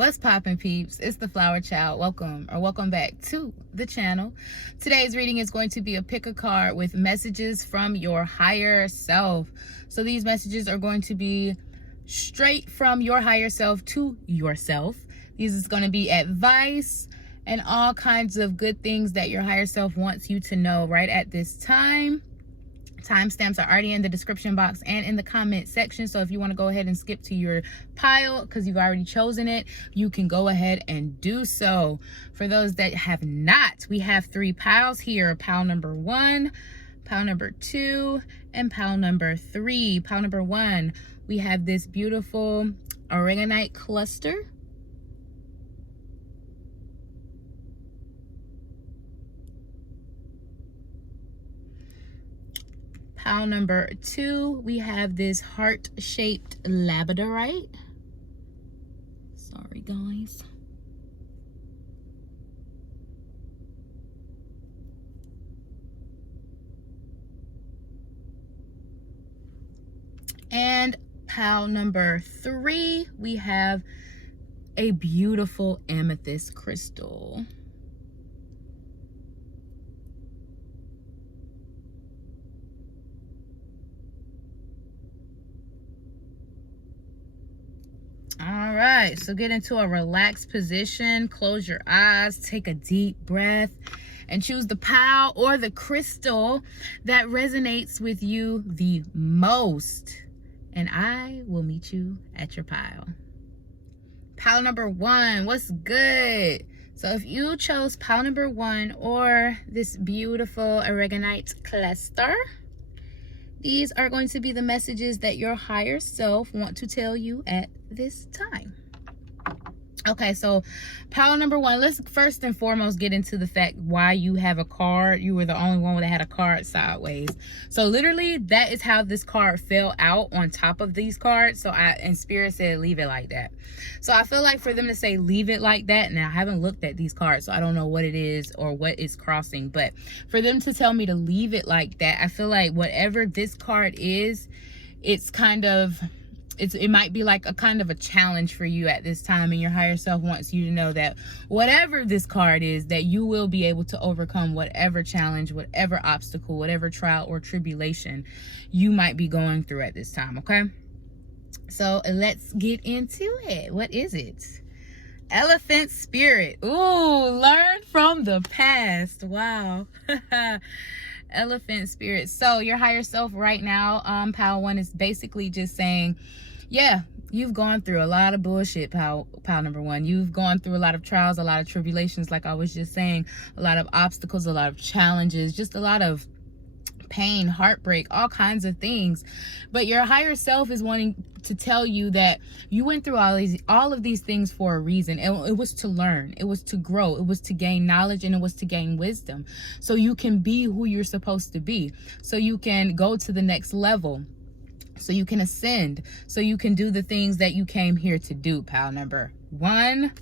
What's poppin', peeps? It's the FlowerChild. Welcome back to the channel. Today's reading is going to be a pick a card with messages from your higher self. So these messages are going to be straight from your higher self to yourself. These is going to be advice and all kinds of good things that your higher self wants you to know right at this time. Timestamps are already in the description box and in the comment section, so if you want to go ahead and skip to your pile because you've already chosen it, you can go ahead and do so. For those that have not, we have 3 piles here: pile number 1, pile number 2, and pile number 3. Pile number 1, we have this beautiful aragonite cluster. Pile number 2, we have this heart-shaped labradorite. Sorry, guys. And pile number 3, we have a beautiful amethyst crystal. All right, so get into a relaxed position, close your eyes, take a deep breath, and choose the pile or the crystal that resonates with you the most. And I will meet you at your pile. Pile number 1, what's good? So if you chose pile number 1 or this beautiful aragonite cluster, these are going to be the messages that your higher self want to tell you at this time. Okay, so pile number 1, let's first and foremost get into the fact why you have a card. You were the only one that had a card sideways. So literally that is how this card fell out on top of these cards. And Spirit said leave it like that. So I feel like for them to say leave it like that, now I haven't looked at these cards, so I don't know what it is or what is crossing, but for them to tell me to leave it like that, I feel like whatever this card is, it's kind of, it might be like a kind of a challenge for you at this time, and your higher self wants you to know that whatever this card is, that you will be able to overcome whatever challenge, whatever obstacle, whatever trial or tribulation you might be going through at this time. Okay, so let's get into it. What is it? Elephant spirit. Ooh, learn from the past. Wow. Elephant spirit. So your higher self right now, pile 1, is basically just saying, yeah, you've gone through a lot of bullshit, pile number 1. You've gone through a lot of trials, a lot of tribulations, like I was just saying, a lot of obstacles, a lot of challenges, just a lot of pain, heartbreak, all kinds of things. But your higher self is wanting to tell you that you went through all of these things for a reason. It was to learn, it was to grow, it was to gain knowledge, and it was to gain wisdom, so you can be who you're supposed to be, so you can go to the next level, so you can ascend, so you can do the things that you came here to do. Pile number 1,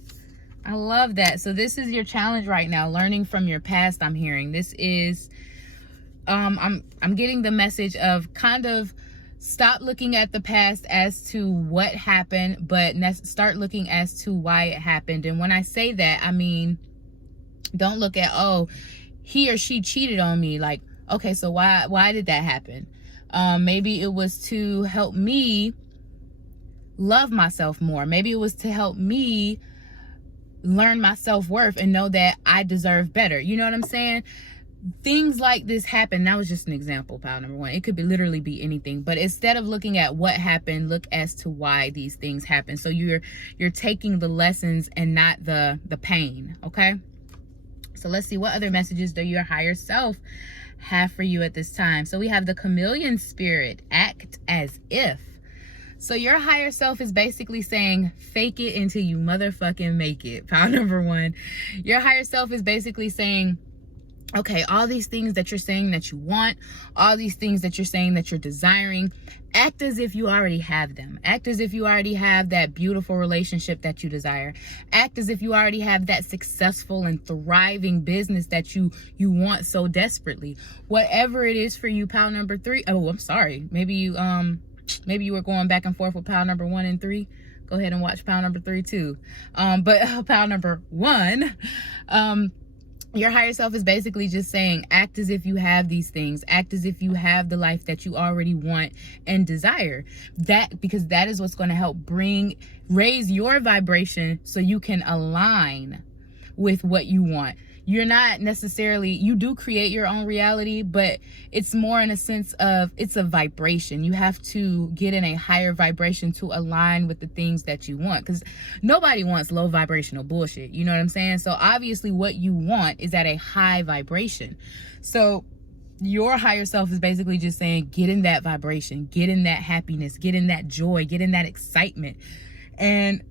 I love that. So this is your challenge right now, learning from your past. I'm hearing this is I'm getting the message of kind of stop looking at the past as to what happened, but start looking as to why it happened. And when I say that, I mean, don't look at, oh, he or she cheated on me. Like, okay, so why did that happen? Maybe it was to help me love myself more. Maybe it was to help me learn my self-worth and know that I deserve better. You know what I'm saying? Things like this happen. That was just an example, pile number 1. It could be literally be anything, but instead of looking at what happened, look as to why these things happen. So you're taking the lessons and not the pain. Okay, so let's see what other messages do your higher self have for you at this time. So we have the chameleon spirit. Act as if. So your higher self is basically saying fake it until you motherfucking make it. Pile number 1, your higher self is basically saying, okay, all these things that you're saying that you want, all these things that you're saying that you're desiring, act as if you already have them. Act as if you already have that beautiful relationship that you desire. Act as if you already have that successful and thriving business that you want so desperately. Whatever it is for you, pile number 3. Oh, I'm sorry. Maybe you were going back and forth with pile number 1 and 3. go ahead and watch pile number 3 too. But pile number 1, your higher self is basically just saying, act as if you have these things, act as if you have the life that you already want and desire. That, because that is what's going to help raise your vibration so you can align with what you want. You're not necessarily, you do create your own reality, but it's more in a sense of, it's a vibration. You have to get in a higher vibration to align with the things that you want, because nobody wants low vibrational bullshit. You know what I'm saying? So obviously what you want is at a high vibration. So your higher self is basically just saying, get in that vibration, get in that happiness, get in that joy, get in that excitement, and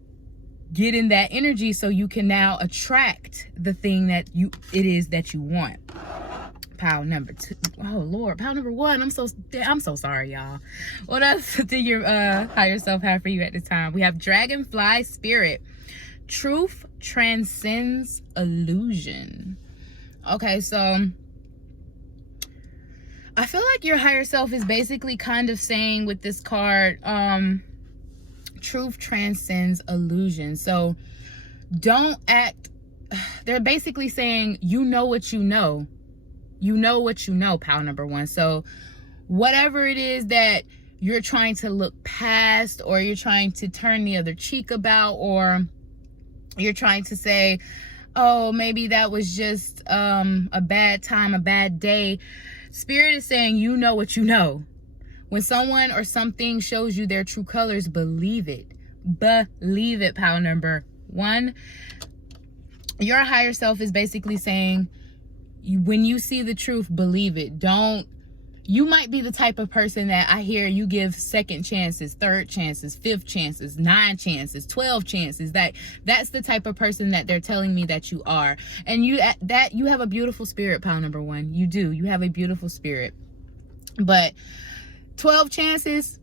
get in that energy so you can now attract the thing that it is that you want. Pile number 2. Oh Lord, pile number 1. I'm so sorry, y'all. What else did your higher self have for you at this time? We have Dragonfly Spirit. Truth transcends illusion. Okay, so I feel like your higher self is basically kind of saying with this card, truth transcends illusion. So don't act, they're basically saying, you know what you know. You know what you know, pile number 1. So whatever it is that you're trying to look past, or you're trying to turn the other cheek about, or you're trying to say, oh, maybe that was just a bad time, a bad day. Spirit is saying, you know what you know. When someone or something shows you their true colors, believe it. Believe it, pile number 1. Your higher self is basically saying, when you see the truth, believe it. You might be the type of person that I hear you give second chances, third chances, fifth chances, 9 chances, 12 chances. That's the type of person that they're telling me that you are. And you have a beautiful spirit, pile number 1. You do. You have a beautiful spirit. But 12 chances,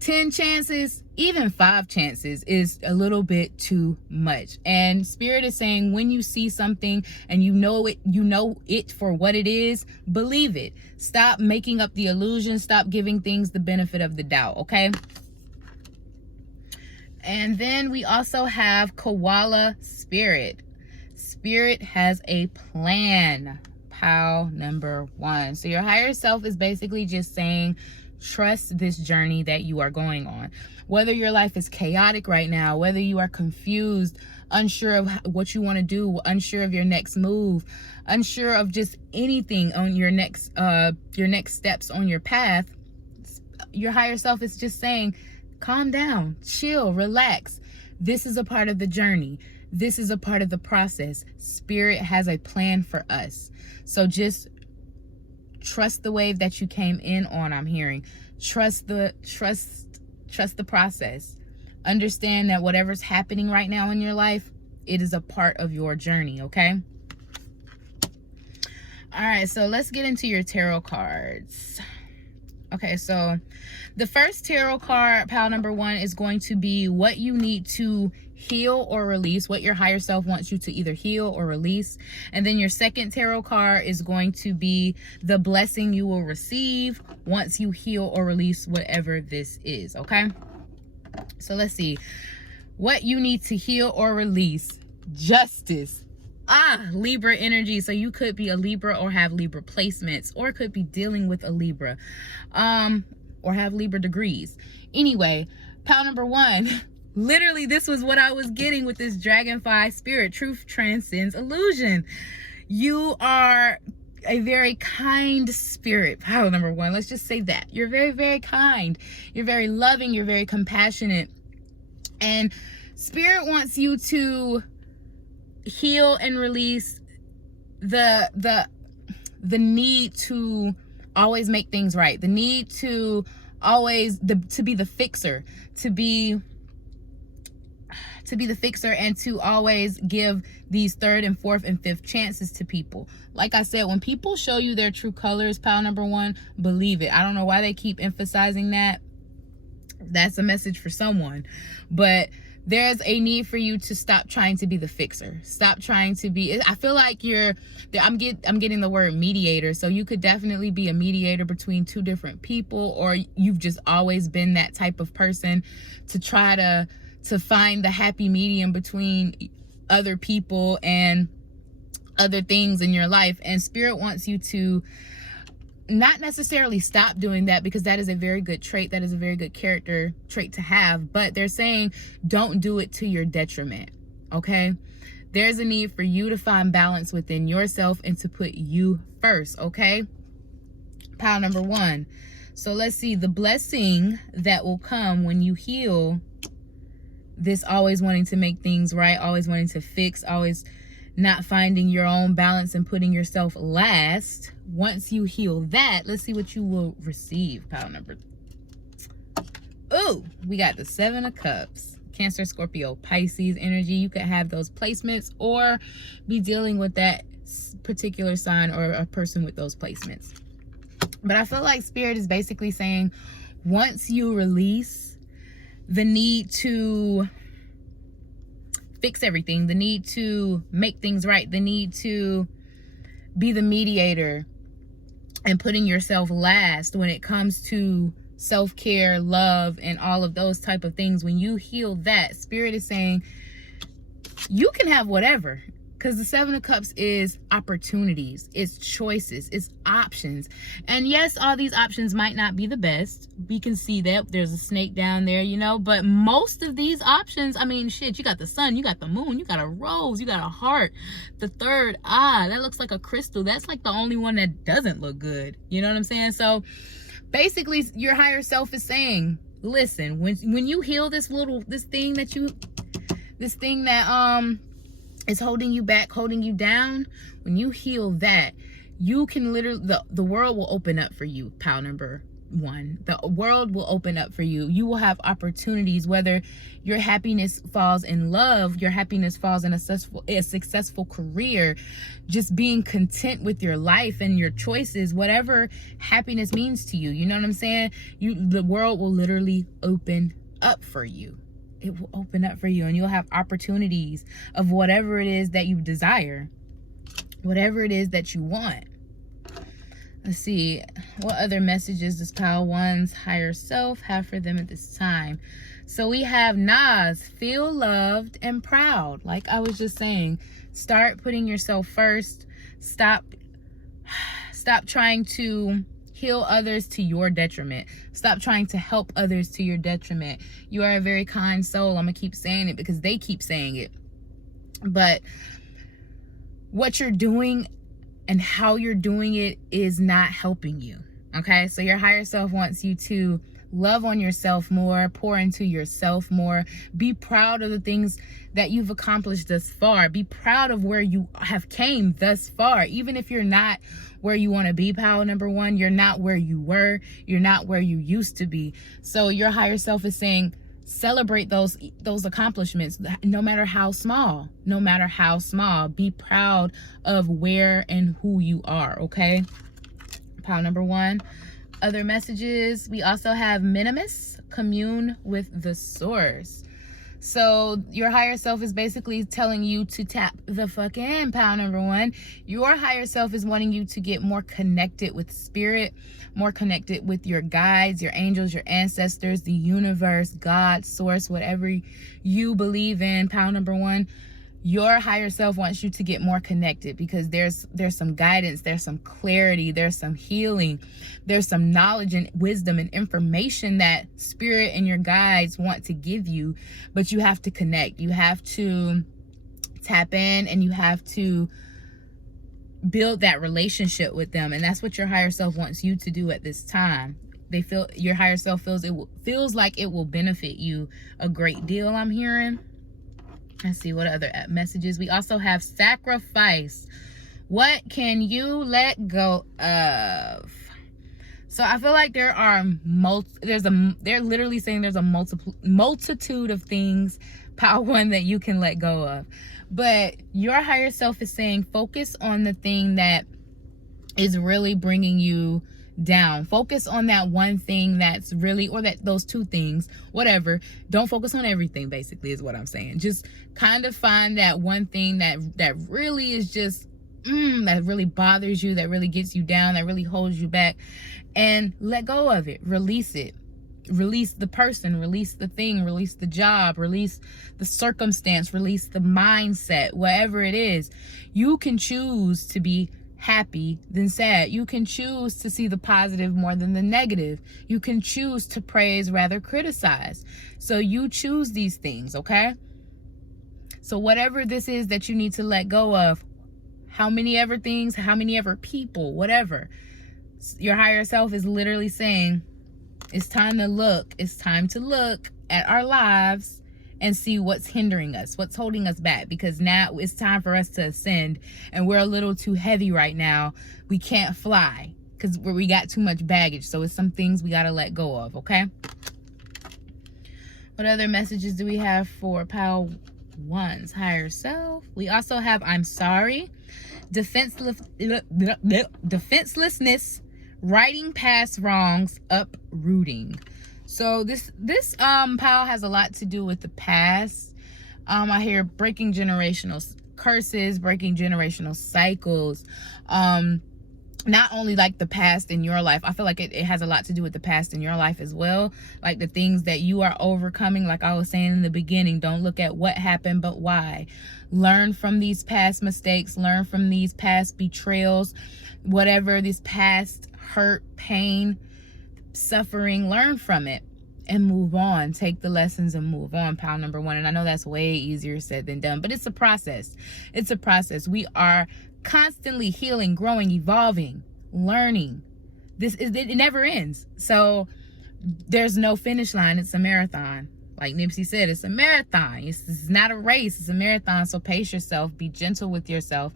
10 chances, even 5 chances is a little bit too much. And Spirit is saying, when you see something and you know it for what it is, believe it. Stop making up the illusion. Stop giving things the benefit of the doubt, okay? And then we also have Koala Spirit. Spirit has a plan, pile number 1. So your higher self is basically just saying, trust this journey that you are going on. Whether your life is chaotic right now, whether you are confused, unsure of what you want to do, unsure of your next move, unsure of just anything on your next steps on your path, your higher self is just saying, calm down, chill, relax. This is a part of the journey. This is a part of the process. Spirit has a plan for us. So just trust the wave that you came in on, I'm hearing. Trust the process. Understand that whatever's happening right now in your life, it is a part of your journey, okay? All right, so let's get into your tarot cards. Okay, so the first tarot card, pile number 1, is going to be what you need to heal or release, what your higher self wants you to either heal or release. And then your second tarot card is going to be the blessing you will receive once you heal or release whatever this is, okay? So let's see. What you need to heal or release. Justice. Libra energy. So you could be a Libra or have Libra placements, or could be dealing with a Libra, or have Libra degrees. Anyway, pile number 1, literally this was what I was getting with this Dragonfly Spirit. Truth transcends illusion. You are a very kind spirit, pile number 1. Let's just say that. You're very, very kind. You're very loving. You're very compassionate. And Spirit wants you to heal and release the need to always make things right, the need to always to be the fixer, to be the fixer, and to always give these 3rd and 4th and 5th chances to people. Like I said, when people show you their true colors, pile number 1, believe it. I don't know why they keep emphasizing that. That's a message for someone, but there's a need for you to stop trying to be the fixer. Stop trying to be, I feel like I'm getting the word mediator. So you could definitely be a mediator between 2 different people, or you've just always been that type of person to try to to find the happy medium between other people and other things in your life. And Spirit wants you to not necessarily stop doing that, because that is a very good trait. That is a very good character trait to have. But they're saying don't do it to your detriment, okay? There's a need for you to find balance within yourself and to put you first, okay? Pile number 1. So let's see the blessing that will come when you heal this always wanting to make things right, always wanting to fix, always not finding your own balance and putting yourself last. Once you heal that, let's see what you will receive. Pile number. Ooh, we got the 7 of Cups. Cancer, Scorpio, Pisces energy. You could have those placements or be dealing with that particular sign or a person with those placements. But I feel like Spirit is basically saying once you release the need to fix everything, the need to make things right, the need to be the mediator and putting yourself last when it comes to self-care, love, and all of those type of things, when you heal that, Spirit is saying you can have whatever. Because the 7 of Cups is opportunities, it's choices, it's options. And yes, all these options might not be the best. We can see that there's a snake down there, you know, but most of these options, I mean, shit, you got the sun, you got the moon, you got a rose, you got a heart, the third eye, that looks like a crystal. That's like the only one that doesn't look good. You know what I'm saying? So basically your higher self is saying, listen, when you heal this thing that is holding you back, holding you down, when you heal that, you can literally, the world will open up for you. Pile number 1, the world will open up for you. You will have opportunities, whether your happiness falls in love, your happiness falls in a successful career, just being content with your life and your choices, whatever happiness means to you. You know what I'm saying? The world will literally open up for you. It will open up for you, and you'll have opportunities of whatever it is that you desire, whatever it is that you want. Let's see, what other messages does pile 1's higher self have for them at this time? So we have Nas, feel loved and proud. Like I was just saying, start putting yourself first. Stop trying to heal others to your detriment. Stop trying to help others to your detriment. You are a very kind soul. I'm gonna keep saying it because they keep saying it. But what you're doing and how you're doing it is not helping you. Okay, so your higher self wants you to love on yourself more, pour into yourself more, be proud of the things that you've accomplished thus far, be proud of where you have came thus far. Even if you're not where you want to be, pile number 1, you're not where you were, you're not where you used to be. So your higher self is saying celebrate those accomplishments, no matter how small, be proud of where and who you are. Okay, pile number 1. Other messages, we also have Minimus, commune with the source. So your higher self is basically telling you to tap the fuck in, pile number 1. Your higher self is wanting you to get more connected with spirit, more connected with your guides, your angels, your ancestors, the universe, God, source, whatever you believe in, pile number 1. Your higher self wants you to get more connected because there's some guidance, there's some clarity, there's some healing, there's some knowledge and wisdom and information that spirit and your guides want to give you, but you have to connect. You have to tap in and you have to build that relationship with them, and that's what your higher self wants you to do at this time. Your higher self feels like it will benefit you a great deal, I'm hearing. Let's see what other messages. We also have sacrifice. What can you let go of? So I feel like they're literally saying there's a multitude of things, pile 1, that you can let go of. But your higher self is saying focus on the thing that is really bringing you down. Focus on that one thing that's really, or those 2 things, whatever. Don't focus on everything, basically, is what I'm saying. Just kind of find that one thing that really is just that really bothers you, that really gets you down, that really holds you back, and let go of it. Release it. Release the person, release the thing, release the job, release the circumstance, release the mindset, whatever it is. You can choose to be happy than sad. You can choose to see the positive more than the negative. You can choose to praise rather criticize. So you choose these things, okay? So whatever this is that you need to let go of, how many ever things, how many ever people, whatever, your higher self is literally saying, it's time to look. It's time to look at our lives and see what's hindering us, what's holding us back, because now it's time for us to ascend, and we're a little too heavy right now. We can't fly because we got too much baggage. So it's some things we got to let go of, okay? What other messages do we have for Pile 1's higher self? We also have I'm sorry, defenselessness, righting past wrongs, uprooting. So this pile has a lot to do with the past. I hear breaking generational curses, breaking generational cycles. Not only like the past in your life, I feel like it has a lot to do with the past in your life as well. Like the things that you are overcoming, like I was saying in the beginning, don't look at what happened, but why. Learn from these past mistakes, learn from these past betrayals, whatever this past hurt, pain, suffering, learn from it and move on. Take the lessons and move on, pile number 1. And I know that's way easier said than done, but it's a process. It's a process. We are constantly healing, growing, evolving, learning. It never ends. So there's no finish line. It's a marathon. Like Nipsey said, it's a marathon. It's not a race. It's a marathon. So pace yourself. Be gentle with yourself.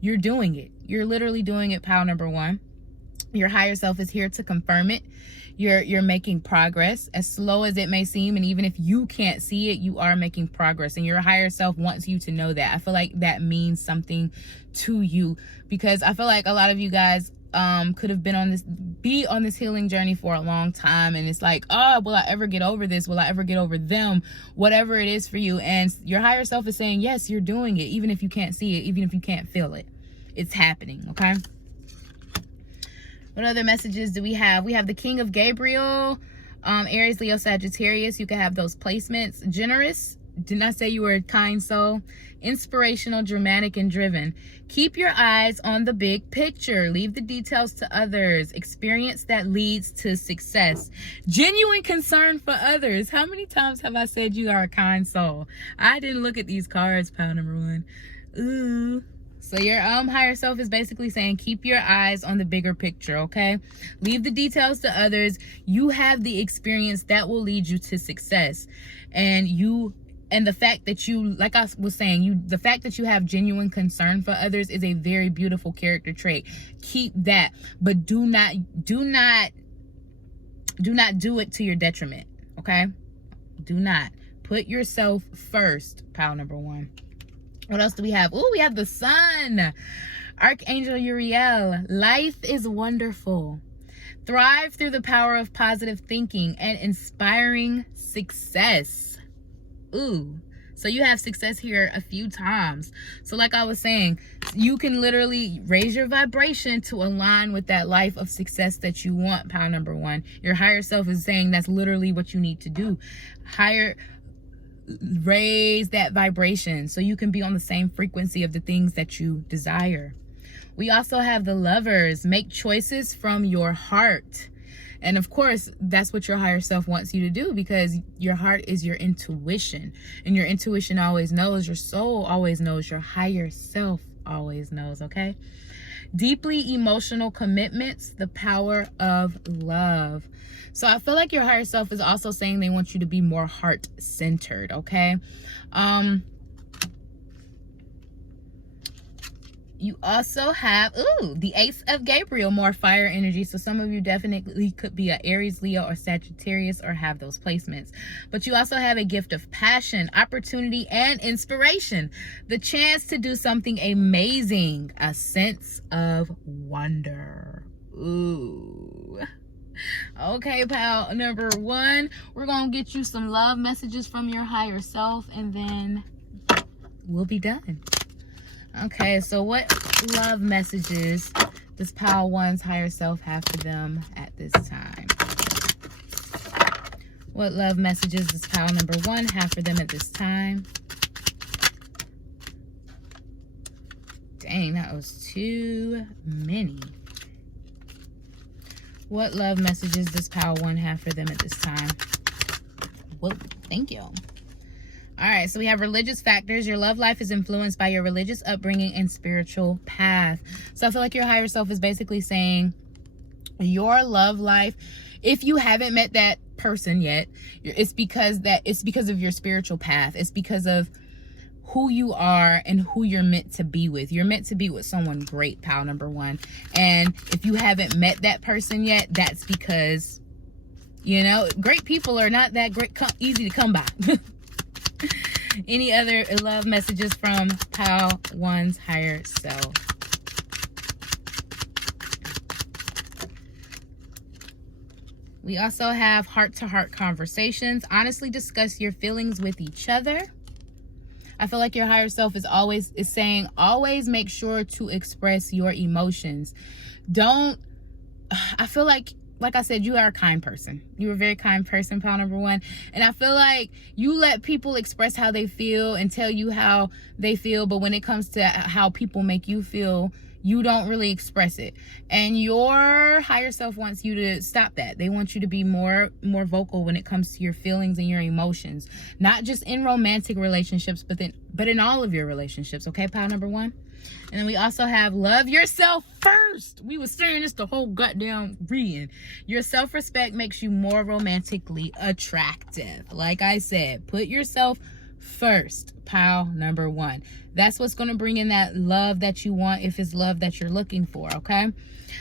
You're doing it. You're literally doing it, pile number 1. Your higher self is here to confirm it. You're making progress, as slow as it may seem, and even if you can't see it, you are making progress, and your higher self wants you to know that. I feel like that means something to you, because I feel like a lot of you guys could have been on this healing journey for a long time, and it's like, oh, will I ever get over this? Will I ever get over them? Whatever it is for you, and your higher self is saying, yes, you're doing it, even if you can't see it, even if you can't feel it. It's happening, okay? What other messages do we have? We have the King of Gabriel, Aries, Leo, Sagittarius. You can have those placements. Generous. Did not say you were a kind soul. Inspirational, dramatic, and driven. Keep your eyes on the big picture. Leave the details to others. Experience that leads to success. Genuine concern for others. How many times have I said you are a kind soul? I didn't look at these cards, pile number 1. Ooh. So your higher self is basically saying, keep your eyes on the bigger picture, okay? Leave the details to others. You have the experience that will lead you to success. And the fact that you, like I was saying, the fact that you have genuine concern for others is a very beautiful character trait. Keep that, but do not do it to your detriment, okay? Do not. Put yourself first, pile number 1. What else do we have? Oh, we have the sun. Archangel Uriel. Life is wonderful. Thrive through the power of positive thinking and inspiring success. Ooh. So you have success here a few times. So like I was saying, you can literally raise your vibration to align with that life of success that you want, pile number 1. Your higher self is saying that's literally what you need to do. Raise that vibration so you can be on the same frequency of the things that you desire. We also have the Lovers. Make choices from your heart. And of course, that's what your higher self wants you to do, because your heart is your intuition, and your intuition always knows, your soul always knows, your higher self always knows, okay? Deeply emotional commitments, the power of love. So I feel like your higher self is also saying they want you to be more heart-centered, okay? You also have, the Ace of Gabriel, more fire energy. So some of you definitely could be an Aries, Leo, or Sagittarius, or have those placements. But you also have a gift of passion, opportunity, and inspiration. The chance to do something amazing. A sense of wonder. Ooh. Okay, pal number 1. We're going to get you some love messages from your higher self, and then we'll be done. Okay, so what love messages does pile 1's higher self have for them at this time? What love messages does pile number 1 have for them at this time? Dang, that was too many. What love messages does pile 1 have for them at this time? Whoa, thank you. All right, so we have religious factors. Your love life is influenced by your religious upbringing and spiritual path. So I feel like your higher self is basically saying your love life, if you haven't met that person yet, it's because of your spiritual path. It's because of who you are and who you're meant to be with. You're meant to be with someone great, pile number 1. And if you haven't met that person yet, that's because, you know, great people are not that easy to come by. Any other love messages from pile 1's higher self? We also have heart-to-heart conversations. Honestly discuss your feelings with each other. I feel like your higher self is saying, always make sure to express your emotions. I feel like I said, you are a kind person. You're a very kind person, pile number 1. And I feel like you let people express how they feel and tell you how they feel. But when it comes to how people make you feel, you don't really express it. And your higher self wants you to stop that. They want you to be more vocal when it comes to your feelings and your emotions. Not just in romantic relationships, but in all of your relationships. Okay, pile number 1. And then we also have love yourself first. We was saying this the whole goddamn reading. Your self-respect makes you more romantically attractive. Like I said, put yourself first, pile number 1. That's what's going to bring in that love that you want, if it's love that you're looking for. Okay,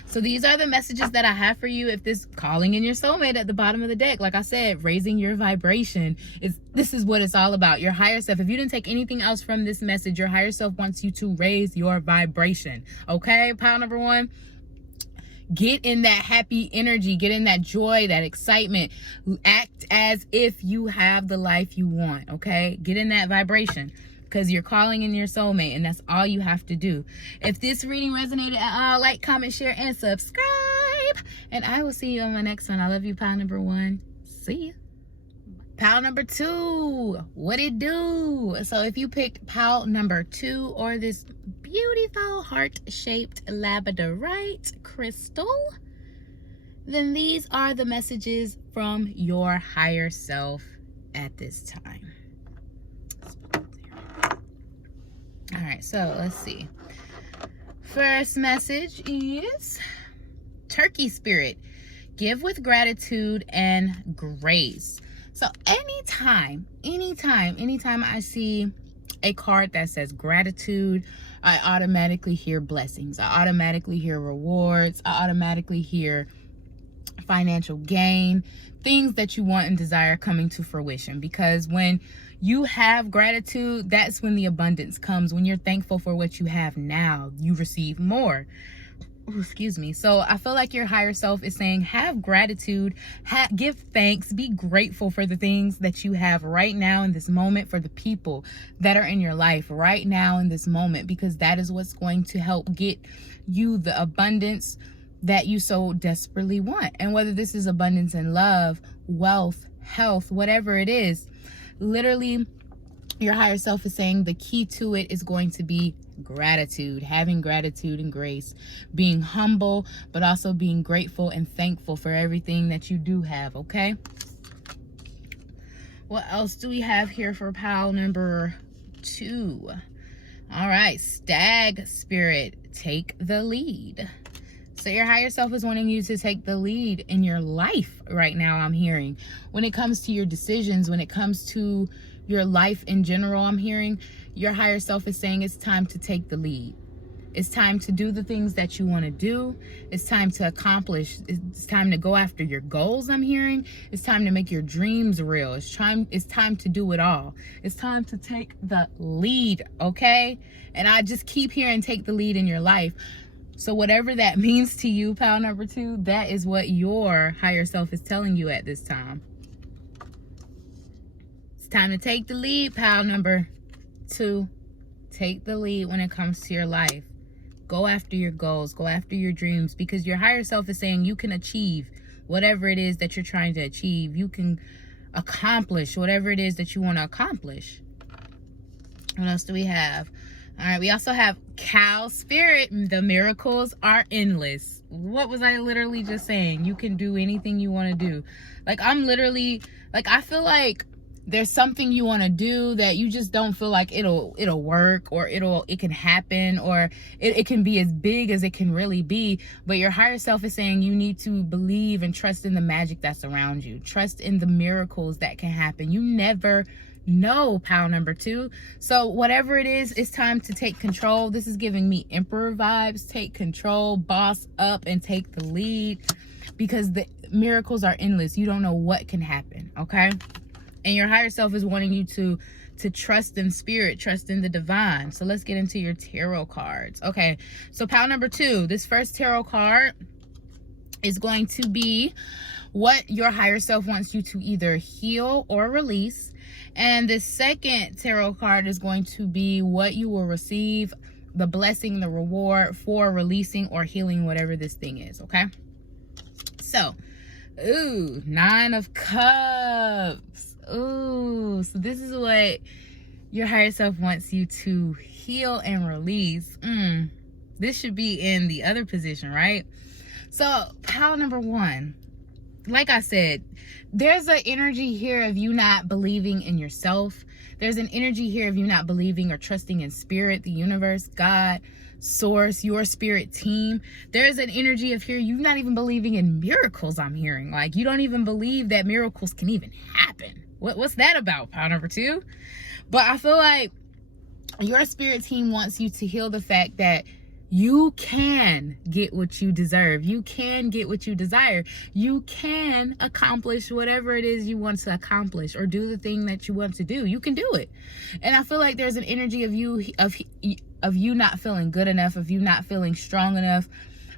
so these are the messages that I have for you. If this calling in your soulmate at the bottom of the deck, like I said, raising your vibration, this is what it's all about. Your higher self, if you didn't take anything else from this message, your higher self wants you to raise your vibration. Okay, pile number 1. Get in that happy energy, get in that joy, that excitement. Act as if you have the life you want. Okay, get in that vibration, because you're calling in your soulmate, and that's all you have to do. If this reading resonated at all, like, comment, share, and subscribe. And I will see you on my next one. I love you, pile number 1. See ya. Pile number 2, what it do? So if you picked pile number 2, or this beautiful heart-shaped labradorite crystal, then these are the messages from your higher self at this time. All right, so let's see. First message is Turkey Spirit. Give with gratitude and grace. So anytime I see a card that says gratitude, I automatically hear blessings. I automatically hear rewards. I automatically hear financial gain, things that you want and desire coming to fruition. Because when you have gratitude, that's when the abundance comes. When you're thankful for what you have now, you receive more. Ooh, excuse me. So I feel like your higher self is saying, have gratitude, give thanks, be grateful for the things that you have right now in this moment, for the people that are in your life right now in this moment, because that is what's going to help get you the abundance that you so desperately want. And whether this is abundance in love, wealth, health, whatever it is, literally your higher self is saying the key to it is going to be gratitude, having gratitude and grace, being humble, but also being grateful and thankful for everything that you do have. Okay, what else do we have here for pile number 2? All right, Stag Spirit, take the lead. So your higher self is wanting you to take the lead in your life right now. I'm hearing when it comes to your decisions, when it comes to your life in general, I'm hearing your higher self is saying it's time to take the lead. It's time to do the things that you want to do. It's time to accomplish. It's time to go after your goals, I'm hearing. It's time to make your dreams real. It's time to do it all. It's time to take the lead, okay? And I just keep hearing take the lead in your life. So whatever that means to you, pile number 2, that is what your higher self is telling you at this time. It's time to take the lead, pile number 2. Take the lead when it comes to your life. Go after your goals. Go after your dreams, because your higher self is saying you can achieve whatever it is that you're trying to achieve. You can accomplish whatever it is that you want to accomplish. What else do we have? All right, we also have cow spirit. The miracles are endless. What was I literally just saying? You can do anything you want to do. Like, I'm literally, like, I feel like there's something you want to do that you just don't feel like it'll work, or it can happen, or it can be as big as it can really be. But your higher self is saying you need to believe and trust in the magic that's around you. Trust in the miracles that can happen. You never know, pile number 2. So whatever it is, it's time to take control. This is giving me Emperor vibes. Take control, boss up, and take the lead, because the miracles are endless. You don't know what can happen, okay? And your higher self is wanting you to trust in spirit, trust in the divine. So let's get into your tarot cards. Okay, so pile number 2, this first tarot card is going to be what your higher self wants you to either heal or release. And the second tarot card is going to be what you will receive, the blessing, the reward for releasing or healing whatever this thing is, okay? So, ooh, 9 of Cups. Ooh, so this is what your higher self wants you to heal and release. This should be in the other position, right? So, pile number 1. Like I said, there's an energy here of you not believing in yourself. There's an energy here of you not believing or trusting in spirit, the universe, God, source, your spirit team. There's an energy of here you not even believing in miracles. I'm hearing like you don't even believe that miracles can even happen. What's that about, pile number 2? But I feel like your spirit team wants you to heal the fact that you can get what you deserve. You can get what you desire. You can accomplish whatever it is you want to accomplish, or do the thing that you want to do. You can do it. And I feel like there's an energy of you not feeling good enough, of you not feeling strong enough,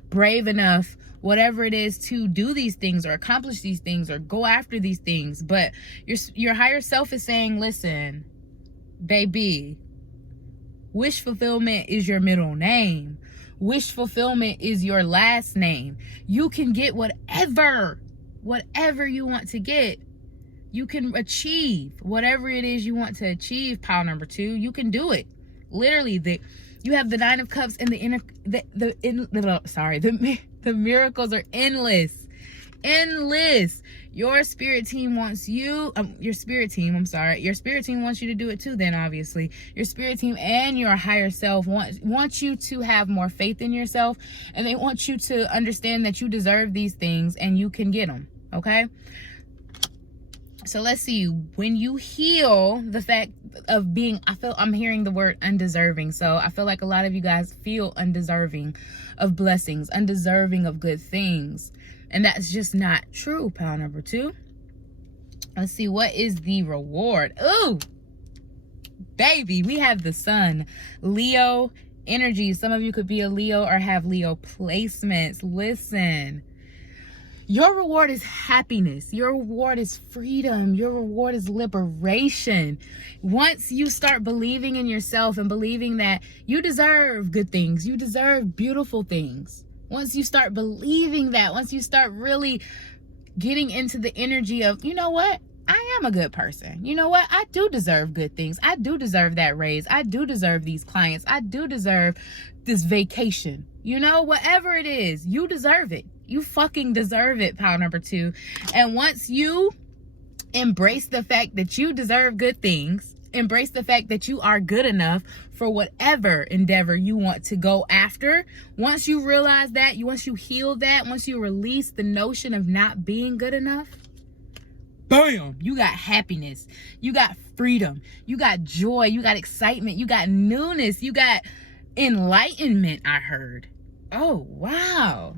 brave enough, whatever it is, to do these things or accomplish these things or go after these things. But your higher self is saying, listen, baby, wish fulfillment is your middle name. Wish fulfillment is your last name. You can get whatever you want to get. You can achieve whatever it is you want to achieve, pile number 2. You can do it. Literally, you have the 9 of Cups, and the miracles are endless. Your spirit team wants you, your spirit team wants you to do it too. Then obviously your spirit team and your higher self wants you to have more faith in yourself, and they want you to understand that you deserve these things and you can get them, okay? So let's see, when you heal the fact of being, I'm hearing the word undeserving. So I feel like a lot of you guys feel undeserving of blessings, undeserving of good things. And that's just not true, pile number 2. Let's see, what is the reward? Ooh, baby, we have the Sun, Leo energy. Some of you could be a Leo or have Leo placements. Listen, your reward is happiness. Your reward is freedom. Your reward is liberation. Once you start believing in yourself and believing that you deserve good things, you deserve beautiful things. Once you start believing that, once you start really getting into the energy of, you know what? I am a good person. You know what? I do deserve good things. I do deserve that raise. I do deserve these clients. I do deserve this vacation. You know, whatever it is, you deserve it. You fucking deserve it, pile number 2. And once you embrace the fact that you deserve good things, embrace the fact that you are good enough for whatever endeavor you want to go after. Once you realize that, once you heal that, once you release the notion of not being good enough, bam, you got happiness, you got freedom, you got joy, you got excitement, you got newness, you got enlightenment, I heard. Oh, wow.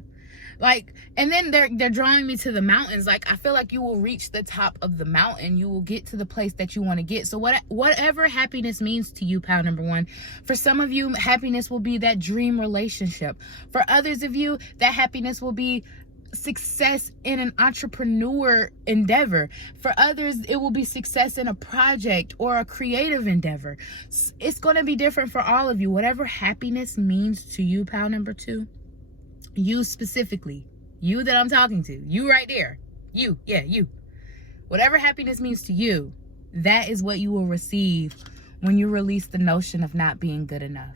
Like, and then they're drawing me to the mountains. Like, I feel like you will reach the top of the mountain. You will get to the place that you want to get. So whatever happiness means to you, pile number 1. For some of you, happiness will be that dream relationship. For others of you, that happiness will be success in an entrepreneur endeavor. For others, it will be success in a project or a creative endeavor. It's going to be different for all of you. Whatever happiness means to you, pile number 2. You specifically, you that I'm talking to, you right there, you, yeah, you. Whatever happiness means to you, that is what you will receive when you release the notion of not being good enough.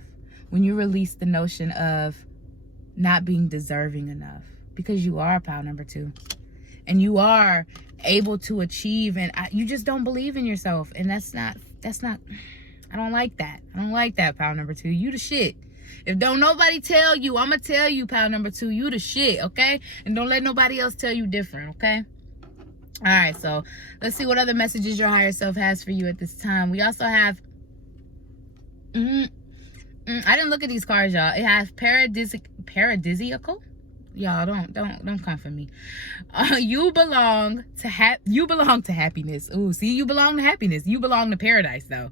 When you release the notion of not being deserving enough. Because you are pile number 2. And you are able to achieve, and you just don't believe in yourself. And that's not, I don't like that. I don't like that, pile number 2. You the shit. If don't nobody tell you, I'm going to tell you, pile number 2, you the shit, okay? And don't let nobody else tell you different, okay? All right, so let's see what other messages your higher self has for you at this time. We also have, I didn't look at these cards, y'all. It has paradisiacal. Y'all don't come for me. You belong to happiness. Ooh, see, you belong to happiness. You belong to paradise, though.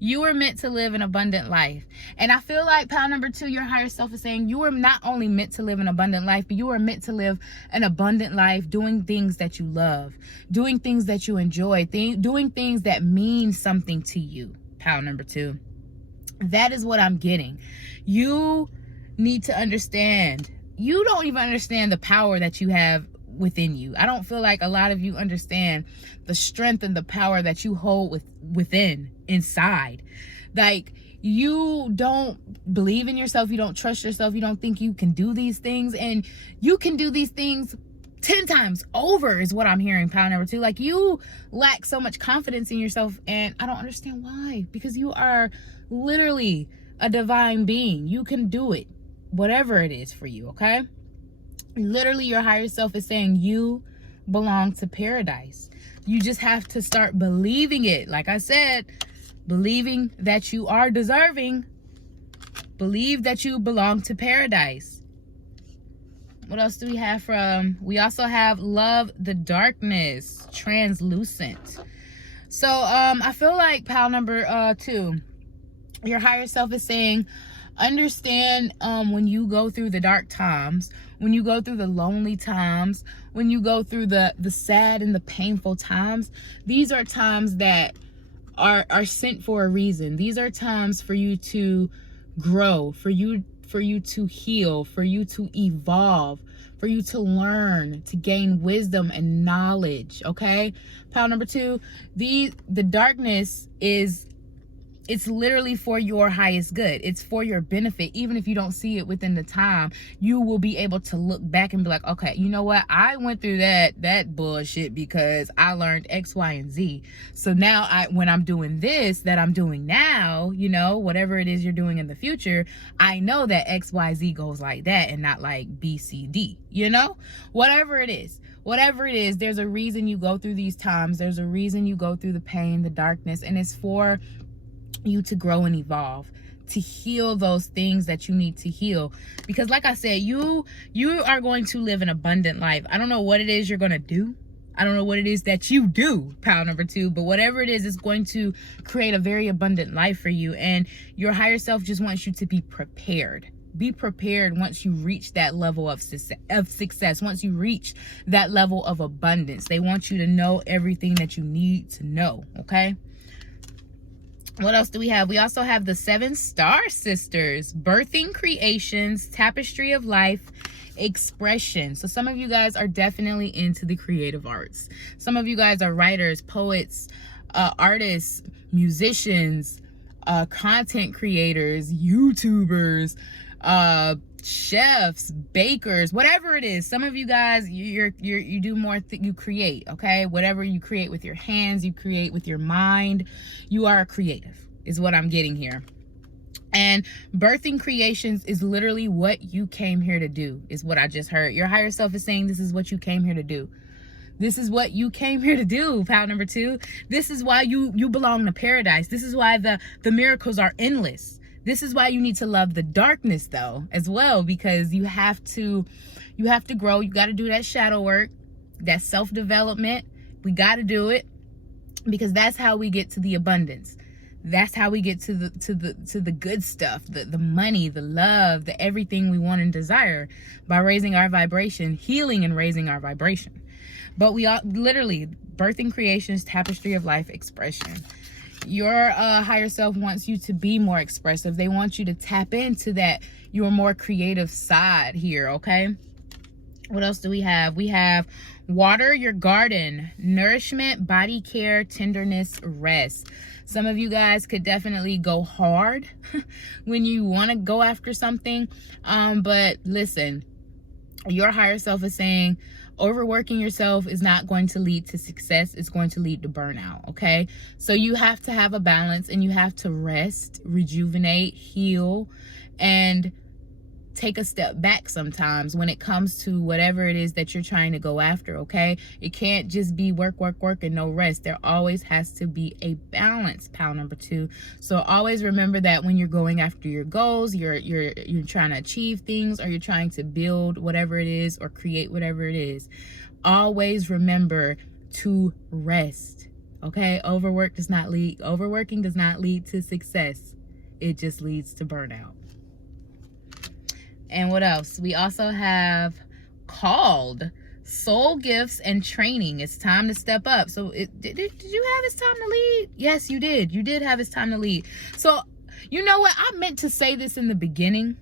You were meant to live an abundant life. And I feel like pile number 2, your higher self is saying you were not only meant to live an abundant life, but you were meant to live an abundant life doing things that you love, doing things that you enjoy, doing things that mean something to you, pile number 2. That is what I'm getting. You need to understand. You don't even understand the power that you have within you. I don't feel like a lot of you understand the strength and the power that you hold inside. Like, you don't believe in yourself. You don't trust yourself. You don't think you can do these things. And you can do these things 10 times over is what I'm hearing, pile number 2. Like, you lack so much confidence in yourself. And I don't understand why. Because you are literally a divine being. You can do it. Whatever it is for you, okay? Literally, your higher self is saying you belong to paradise. You just have to start believing it. Like I said, believing that you are deserving. Believe that you belong to paradise. What else do we have from? We also have love the darkness, translucent. So I feel like pile number 2, your higher self is saying, understand when you go through the dark times, when you go through the lonely times, when you go through the sad and the painful times, these are times that are sent for a reason. These are times for you to grow, for you to heal, for you to evolve, for you to learn, to gain wisdom and knowledge, okay? Pile number 2, the darkness is, it's literally for your highest good. It's for your benefit. Even if you don't see it within the time, you will be able to look back and be like, okay, you know what? I went through that bullshit because I learned X, Y, and Z. So now when I'm doing this that I'm doing now, you know, whatever it is you're doing in the future, I know that X, Y, Z goes like that and not like B, C, D, you know? Whatever it is, there's a reason you go through these times. There's a reason you go through the pain, the darkness, and it's for you to grow and evolve, to heal those things that you need to heal. Because like I said, you are going to live an abundant life. I don't know what it is you're going to do. I don't know what it is that you do, pile number 2, but whatever it is going to create a very abundant life for you. And your higher self just wants you to be prepared. Be prepared once you reach that level of success, once you reach that level of abundance. They want you to know everything that you need to know, okay? What else do we have? We also have the 7 Star Sisters, birthing creations, tapestry of life, expression. So some of you guys are definitely into the creative arts. Some of you guys are writers, poets, artists, musicians, content creators, YouTubers, chefs, bakers, whatever it is. Some of you guys, you do more, you create, okay? Whatever you create with your hands, you create with your mind. You are a creative, is what I'm getting here. And birthing creations is literally what you came here to do, is what I just heard. Your higher self is saying this is what you came here to do. This is what you came here to do, pile number 2. This is why you belong to paradise. This is why the miracles are endless. This is why you need to love the darkness, though, as well, because you have to grow. You got to do that shadow work, that self-development. We got to do it, because that's how we get to the abundance. That's how we get to the good stuff, the money, the love, the everything we want and desire, by raising our vibration, healing and raising our vibration. But we all literally birthing creations, tapestry of life, expression. Your higher self wants you to be more expressive. They want you to tap into that, your more creative side here, okay? What else do we have? We have water your garden, nourishment, body care, tenderness, rest. Some of you guys could definitely go hard when you want to go after something. But listen, your higher self is saying overworking yourself is not going to lead to success. It's going to lead to burnout, okay? So you have to have a balance, and you have to rest, rejuvenate, heal, and take a step back sometimes when it comes to whatever it is that you're trying to go after, okay? It can't just be work, work, work and no rest. There always has to be a balance, pile number 2. So always remember that when you're going after your goals, you're trying to achieve things, or you're trying to build whatever it is or create whatever it is. Always remember to rest, okay? Overworking does not lead to success. It just leads to burnout. And what else? We also have called soul gifts and training. It's time to step up. So did you have it's time to lead? Yes, you did. You did have it's time to lead. So you know what? I meant to say this in the beginning.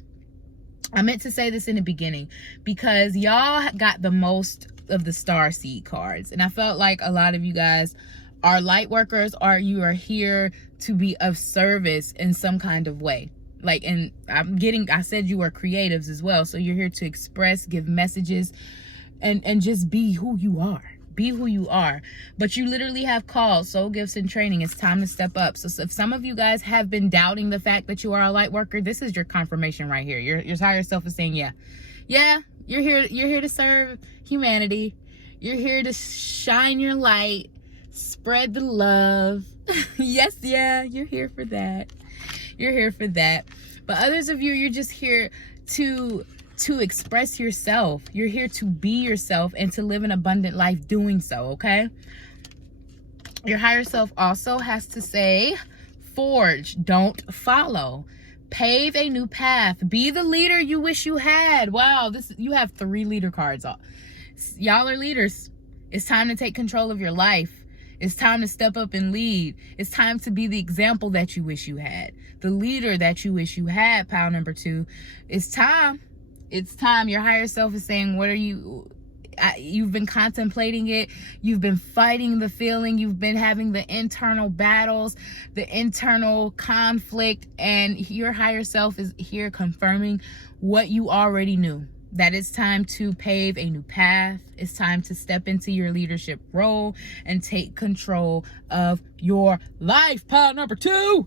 Because y'all got the most of the star seed cards. And I felt like a lot of you guys are light workers, or you are here to be of service in some kind of way. Like, and I said you are creatives as well. So you're here to express, give messages, and just be who you are. Be who you are. But you literally have called soul gifts and training. It's time to step up. So if some of you guys have been doubting the fact that you are a light worker, this is your confirmation right here. Your higher self is saying, yeah, you're here to serve humanity. You're here to shine your light, spread the love. Yes, yeah, you're here for that. You're here for that. But others of you, you're just here to express yourself. You're here to be yourself and to live an abundant life doing so, okay? Your higher self also has to say, forge, don't follow. Pave a new path. Be the leader you wish you had. Wow, you have 3 leader cards. Y'all are leaders. It's time to take control of your life. It's time to step up and lead. It's time to be the example that you wish you had. The leader that you wish you had, pile number 2. It's time. It's time. Your higher self is saying, what are you... You've been contemplating it. You've been fighting the feeling. You've been having the internal battles, the internal conflict. And your higher self is here confirming what you already knew. That it's time to pave a new path. It's time to step into your leadership role and take control of your life. Pile number 2.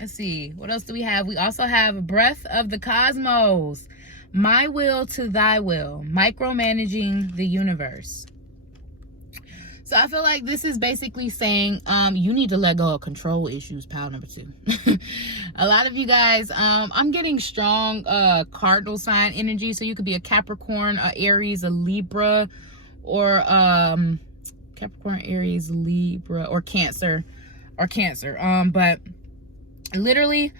Let's see. What else do we have? We also have breath of the cosmos. My will to thy will. Micromanaging the universe. So I feel like this is basically saying you need to let go of control issues, pile number 2. A lot of you guys, I'm getting strong cardinal sign energy. So you could be a Capricorn, a Aries, a Libra, or Capricorn, Aries, Libra, or Cancer. But literally,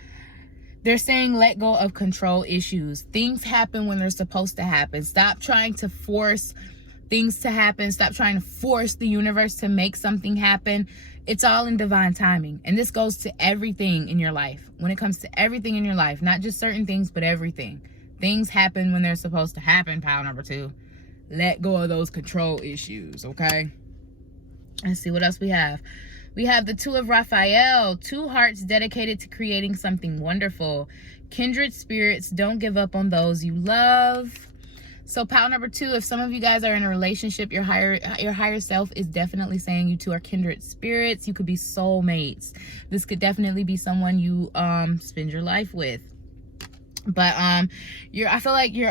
they're saying let go of control issues. Things happen when they're supposed to happen. Stop trying to force things to happen. Stop trying to force the universe to make something happen. It's all in divine timing. And this goes to everything in your life. When it comes to everything in your life, not just certain things, but everything. Things happen when they're supposed to happen, pile number 2. Let go of those control issues, okay? Let's see what else we have. We have the 2 of Raphael, 2 hearts dedicated to creating something wonderful. Kindred spirits, don't give up on those you love. So pile number 2, if some of you guys are in a relationship, your higher self is definitely saying you two are kindred spirits. You could be soulmates. This could definitely be someone you spend your life with. But I feel like your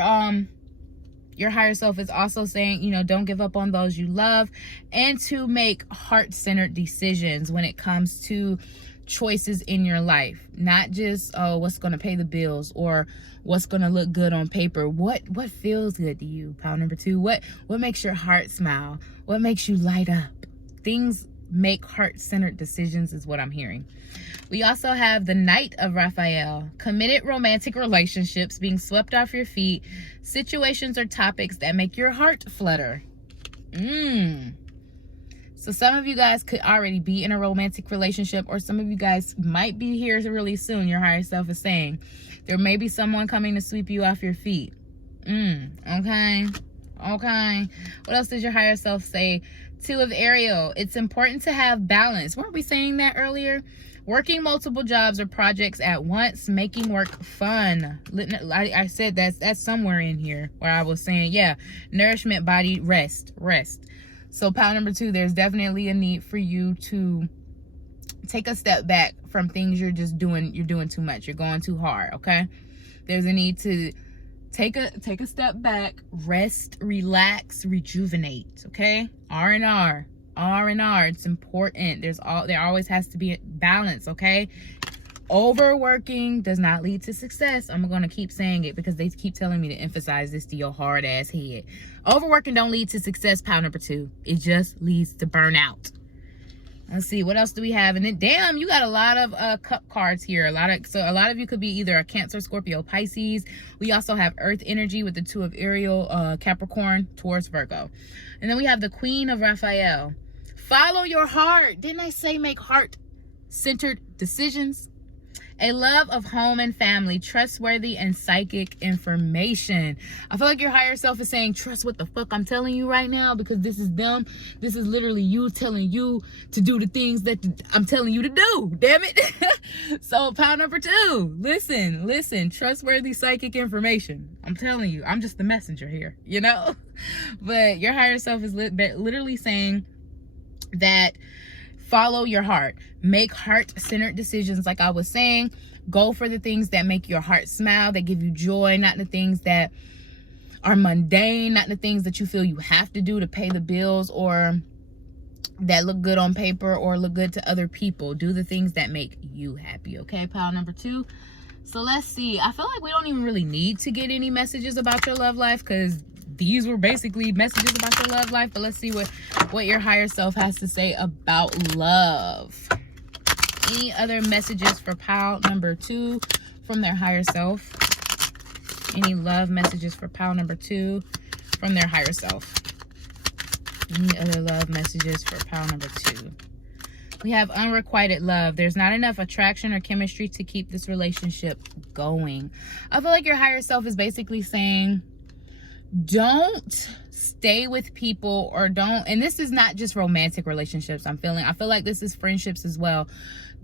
higher self is also saying, you know, don't give up on those you love, and to make heart-centered decisions when it comes to choices in your life. Not just, oh, what's going to pay the bills or what's going to look good on paper. What feels good to you, pile number 2? What makes your heart smile? What makes you light up? Things make heart-centered decisions is what I'm hearing. We also have the Knight of Raphael. Committed romantic relationships, being swept off your feet, situations or topics that make your heart flutter. So some of you guys could already be in a romantic relationship, or some of you guys might be here really soon. Your higher self is saying there may be someone coming to sweep you off your feet. Okay. Okay. What else does your higher self say? Two of Ariel. It's important to have balance. Weren't we saying that earlier? Working multiple jobs or projects at once, making work fun. I said that's somewhere in here where I was saying, yeah, nourishment, body, rest. So pile number 2, there's definitely a need for you to take a step back from things you're doing too much. You're going too hard, okay? There's a need to take a step back, rest, relax, rejuvenate, okay? R&R. It's important. There always has to be a balance, okay? Overworking does not lead to success. I'm gonna keep saying it because they keep telling me to emphasize this to your hard ass head. Overworking don't lead to success, pile number 2. It just leads to burnout. Let's see, what else do we have? And then, damn, you got a lot of cup cards here. So a lot of you could be either a Cancer, Scorpio, Pisces. We also have Earth energy with the 2 of Ariel, Capricorn, Taurus, Virgo. And then we have the Queen of Raphael. Follow your heart. Didn't I say make heart-centered decisions? A love of home and family, trustworthy and psychic information. I feel like your higher self is saying, trust what the fuck I'm telling you right now, because this is them. This is literally you telling you to do the things that I'm telling you to do. Damn it. So pile number 2, listen, trustworthy psychic information. I'm telling you, I'm just the messenger here, you know? But your higher self is literally saying that follow your heart, make heart-centered decisions. Like I was saying, go for the things that make your heart smile, that give you joy, not the things that are mundane, not the things that you feel you have to do to pay the bills or that look good on paper or look good to other people. Do the things that make you happy, okay, pile number 2? So let's see. I feel like we don't even really need to get any messages about your love life because these were basically messages about your love life. But let's see what your higher self has to say about love. Any other messages for pile number 2 from their higher self? Any love messages for pile number 2 from their higher self? Any other love messages for pile number 2? We have unrequited love. There's not enough attraction or chemistry to keep this relationship going. I feel like your higher self is basically saying, don't stay with people or don't, and this is not just romantic relationships. I feel like this is friendships as well.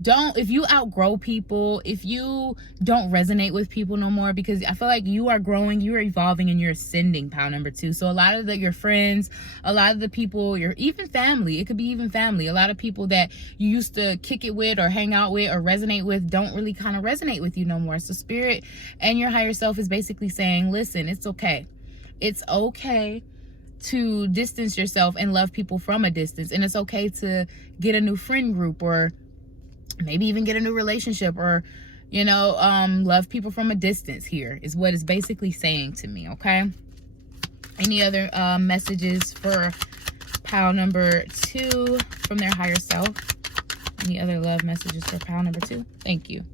If you outgrow people, if you don't resonate with people no more, because I feel like you are growing, you are evolving, and you're ascending, pile number 2. So a lot of your friends, a lot of the people, even family, it could be even family, a lot of people that you used to kick it with or hang out with or resonate with don't really kind of resonate with you no more. So spirit and your higher self is basically saying, listen, it's okay. It's okay to distance yourself and love people from a distance. And it's okay to get a new friend group or maybe even get a new relationship or, love people from a distance here is what it's basically saying to me, okay? Any other messages for pile number 2 from their higher self? Any other love messages for pile number 2? Thank you.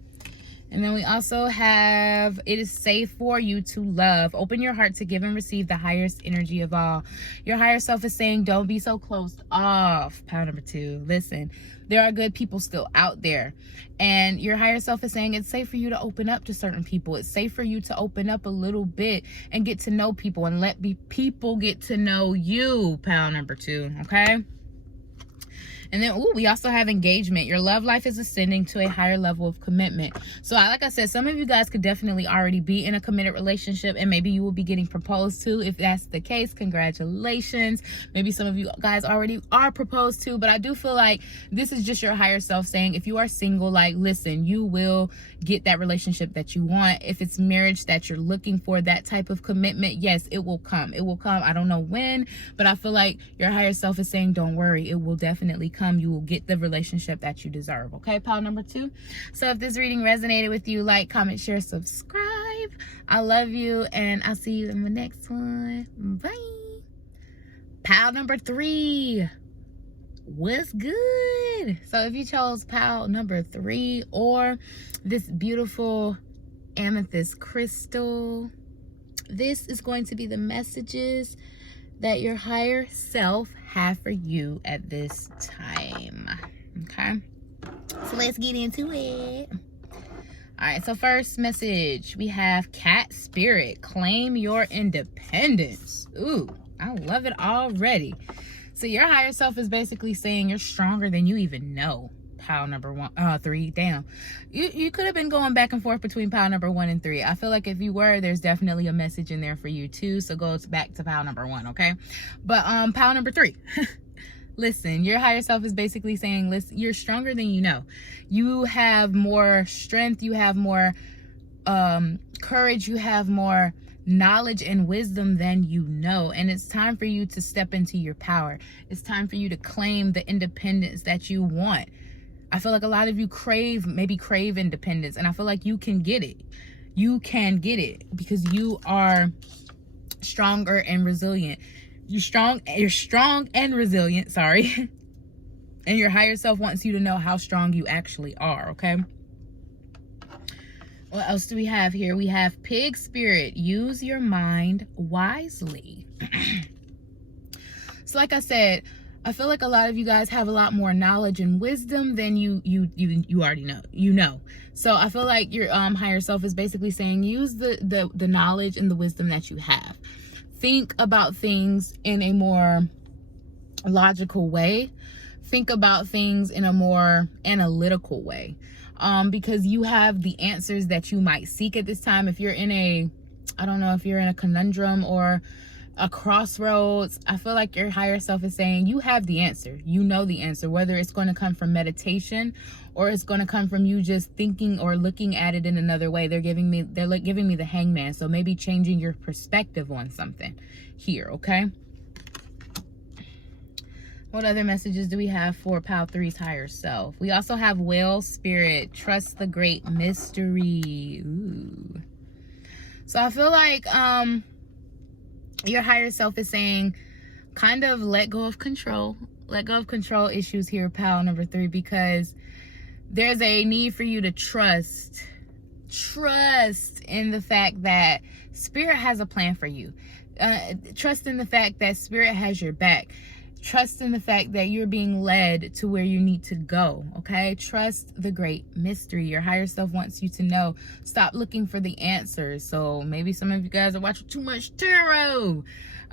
And then we also have, it is safe for you to love. Open your heart to give and receive the highest energy of all. Your higher self is saying, don't be so closed off. Pile number 2. Listen, there are good people still out there. And your higher self is saying it's safe for you to open up to certain people. It's safe for you to open up a little bit and get to know people and let people get to know you. Pile number 2, okay? And then, we also have engagement. Your love life is ascending to a higher level of commitment. So like I said, some of you guys could definitely already be in a committed relationship, and maybe you will be getting proposed to. If that's the case, congratulations. Maybe some of you guys already are proposed to, but I do feel like this is just your higher self saying, if you are single, like, listen, you will get that relationship that you want. If it's marriage that you're looking for, that type of commitment, yes, it will come. It will come. I don't know when, but I feel like your higher self is saying, don't worry, it will definitely come. You will get the relationship that you deserve, okay, pile number 2? So if this reading resonated with you, like, comment, share, subscribe. I love you, and I'll see you in the next one. Bye. Pile number 3, what's good? So if you chose pile number 3 or this beautiful amethyst crystal, this is going to be the messages that your higher self have for you at this time, okay? So let's get into it. All right, so first message, we have Cat Spirit, claim your independence. Ooh, I love it already. So your higher self is basically saying you're stronger than you even know. Pile number 3, damn. You could have been going back and forth between pile number 1 and 3. I feel like if you were, there's definitely a message in there for you too. So go back to pile number 1, okay? But pile number 3. Listen, your higher self is basically saying, listen, you're stronger than you know. You have more strength, you have more courage, you have more knowledge and wisdom than you know. And it's time for you to step into your power. It's time for you to claim the independence that you want. I feel like a lot of you maybe crave independence, and I feel like you can get it. You can get it because you are stronger and resilient. You're strong and resilient, sorry. And your higher self wants you to know how strong you actually are, okay? What else do we have here? We have Pig Spirit, use your mind wisely. So like I said, I feel like a lot of you guys have a lot more knowledge and wisdom than you already know. So I feel like your higher self is basically saying use the knowledge and the wisdom that you have. Think about things in a more logical way. Think about things in a more analytical way. Because you have the answers that you might seek at this time. If you're in I don't know, if you're in a conundrum or a crossroads, I feel like your higher self is saying you have the answer. You know the answer, whether it's going to come from meditation or it's going to come from you just thinking or looking at it in another way. They're giving me the hangman. So maybe changing your perspective on something here, okay? What other messages do we have for Pile 3's higher self? We also have Whale Spirit, trust the great mystery. Ooh. So I feel like your higher self is saying kind of let go of control. Let go of control issues here, Pile number 3, because there's a need for you to trust in the fact that Spirit has a plan for you. Trust in the fact that Spirit has your back. Trust in the fact that you're being led to where you need to go, okay? Trust the great mystery. Your higher self wants you to know. Stop looking for the answers. So maybe some of you guys are watching too much tarot.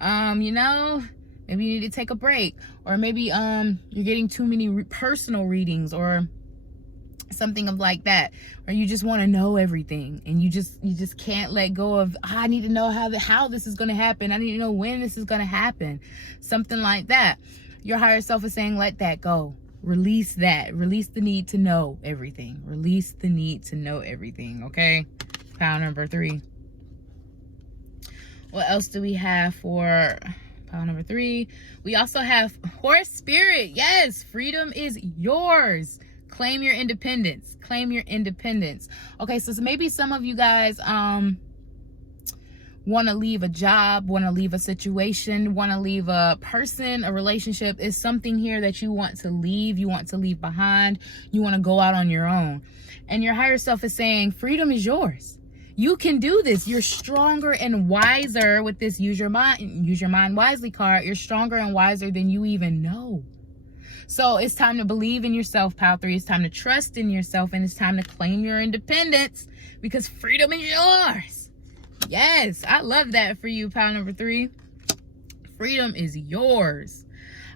You know, maybe you need to take a break. Or maybe you're getting too many personal readings or something of like that, or you just want to know everything and you just can't let go of, I need to know how this is going to happen. I need to know when this is going to happen. Something like that. Your higher self is saying, let that go. Release that. Release the need to know everything. Release the need to know everything, okay? Pile number 3. What else do we have for pile number 3? We also have Horse Spirit. Yes, freedom is yours. Claim your independence. Claim your independence. Okay, so maybe some of you guys want to leave a job, want to leave a situation, want to leave a person, a relationship. Is something here that you want to leave, you want to leave behind, you want to go out on your own. And your higher self is saying freedom is yours. You can do this. You're stronger and wiser with this use your mind wisely card. You're stronger and wiser than you even know. So it's time to believe in yourself, Pile 3. It's time to trust in yourself, and it's time to claim your independence because freedom is yours. Yes, I love that for you, Pile number 3. Freedom is yours.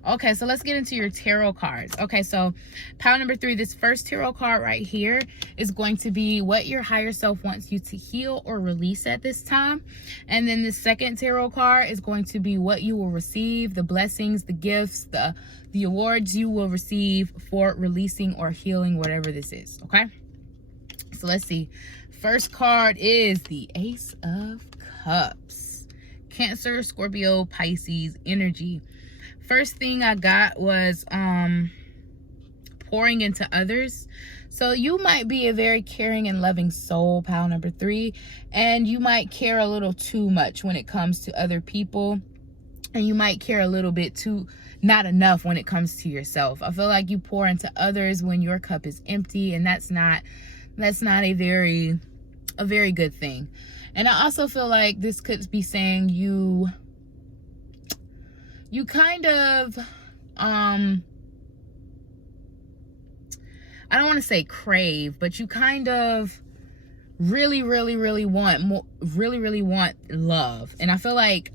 Okay, so let's get into your tarot cards. Okay, so pile number 3, this first tarot card right here is going to be what your higher self wants you to heal or release at this time. And then the second tarot card is going to be what you will receive, the blessings, the gifts, the awards you will receive for releasing or healing whatever this is, okay? So let's see. First card is the Ace of Cups. Cancer, Scorpio, Pisces energy. First thing I got was pouring into others. So you might be a very caring and loving soul, pile number 3, and you might care a little too much when it comes to other people, and you might care a little bit too not enough when it comes to yourself. I feel like you pour into others when your cup is empty, and that's not a very good thing. And I also feel like this could be saying you kind of I don't want to say crave, but you kind of really want more, really want love. And I feel like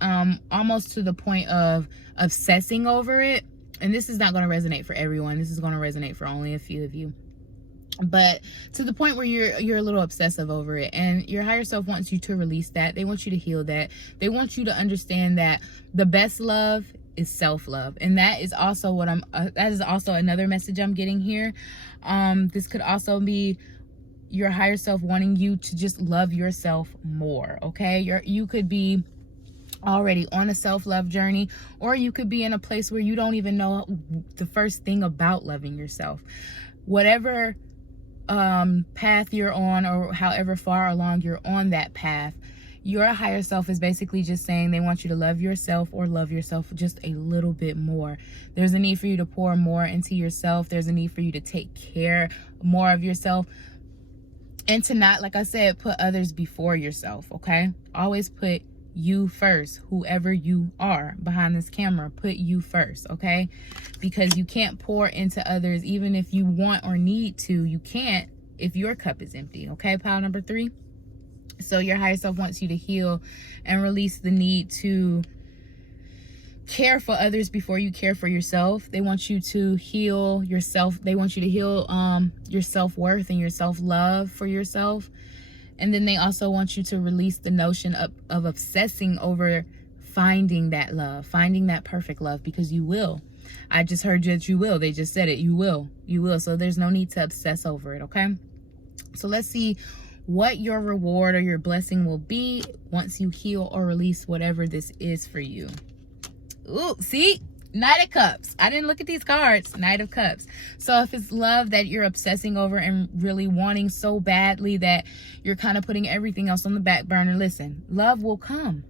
almost to the point of obsessing over it. And this is not going to resonate for everyone. This is going to resonate for only a few of you. But to the point where you're a little obsessive over it, and your higher self wants you to release that. They want you to heal that. They want you to understand that the best love is self-love. And that is also what that is also another message I'm getting here. This could also be your higher self wanting you to just love yourself more. Okay, you could be already on a self-love journey, or you could be in a place where you don't even know the first thing about loving yourself. Whatever path you're on, or however far along you're on that path, your higher self is basically just saying they want you to love yourself, or love yourself just a little bit more. There's a need for you to pour more into yourself. There's a need for you to take care more of yourself, and to not, like I said, put others before yourself. Okay, always put you first. Whoever you are behind this camera, put you first. Okay, because you can't pour into others. Even if you want or need to, you can't if your cup is empty. Okay, pile number 3. So your higher self wants you to heal and release the need to care for others before you care for yourself. They want you to heal yourself. They want you to heal your self-worth and your self-love for yourself. And then they also want you to release the notion of obsessing over finding that love, finding that perfect love, because you will. I just heard that you will. They just said it. You will. You will. So there's no need to obsess over it, okay? So let's see what your reward or your blessing will be once you heal or release whatever this is for you. Ooh, see? Knight of Cups. I didn't look at these cards. Knight of Cups. So if it's love that you're obsessing over and really wanting so badly that you're kind of putting everything else on the back burner, listen, love will come.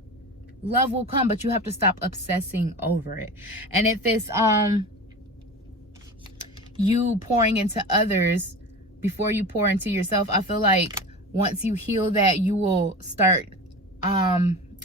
Love will come, but you have to stop obsessing over it. And if it's you pouring into others before you pour into yourself, I feel like once you heal that, you will start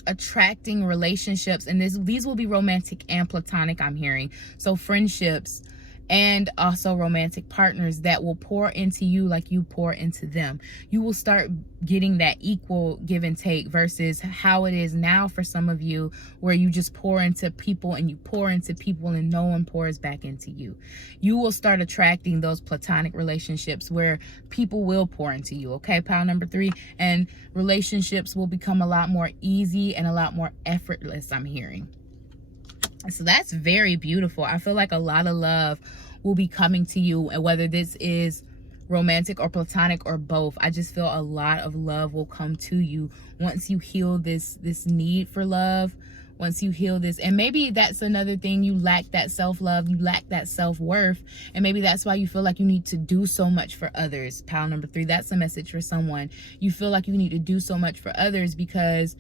attracting relationships, and these will be romantic and platonic, I'm hearing. So friendships and also romantic partners that will pour into you like you pour into them. You will start getting that equal give and take versus how it is now for some of you, where you just pour into people and you pour into people and no one pours back into you. You will start attracting those platonic relationships where people will pour into you. Okay, pile number 3. And relationships will become a lot more easy and a lot more effortless, I'm hearing. So that's very beautiful. I feel like a lot of love will be coming to you, and whether this is romantic or platonic or both, I just feel a lot of love will come to you once you heal this need for love. Once you heal this, and maybe that's another thing, you lack that self-love, you lack that self-worth, and maybe that's why you feel like you need to do so much for others. Pile number 3, that's a message for someone. You feel like you need to do so much for others because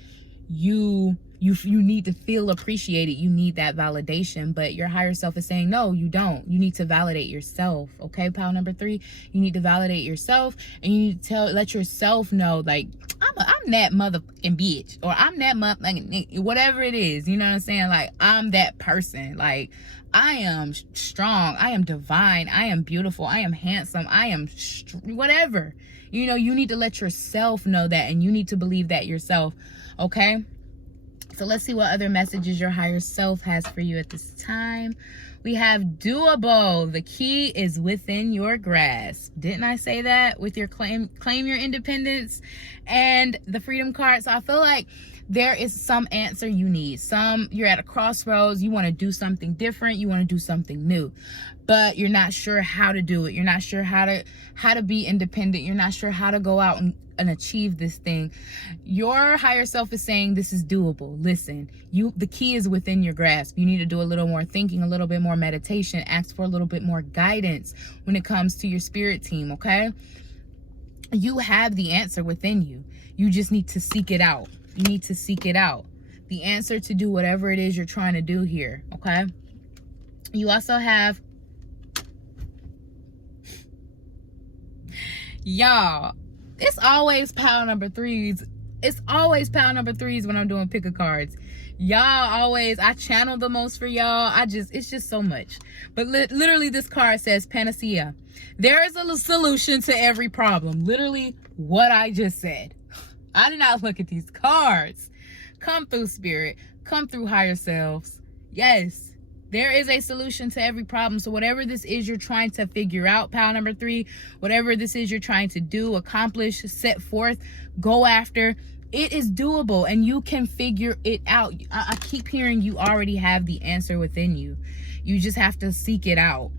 you need to feel appreciated. You need that validation, but your higher self is saying, no, you don't. You need to validate yourself. Okay, pile number 3, you need to validate yourself, and you need to let yourself know, like, I'm that motherfucking bitch, or I'm that motherfucking whatever it is. You know what I'm saying? Like, I'm that person. Like, I am strong. I am divine. I am beautiful. I am handsome. I am whatever. You know, you need to let yourself know that, and you need to believe that yourself. Okay, so let's see what other messages your higher self has for you at this time. We have doable. The key is within your grasp. Didn't I say that with your claim your independence and the freedom card? So I feel like there is some answer you need. You're at a crossroads. You want to do something different. You want to do something new, but you're not sure how to do it. You're not sure how to be independent. You're not sure how to go out and achieve this thing. Your higher self is saying this is doable. Listen, the key is within your grasp. You need to do a little more thinking, a little bit more meditation, ask for a little bit more guidance when it comes to your spirit team. Okay, you have the answer within you. You just need to seek it out. You need to seek it out. The answer to do whatever it is you're trying to do here. Okay, you also have, y'all, it's always pile number 3s. It's always pile number 3s when I'm doing picker cards. Y'all always, I channel the most for y'all. It's just so much. But literally this card says panacea. There is a solution to every problem. Literally what I just said. I did not look at these cards. Come through, spirit. Come through, higher selves. Yes, there is a solution to every problem. So whatever this is you're trying to figure out, pile number 3, whatever this is you're trying to do, accomplish, set forth, go after, it is doable and you can figure it out. I keep hearing you already have the answer within you. You just have to seek it out.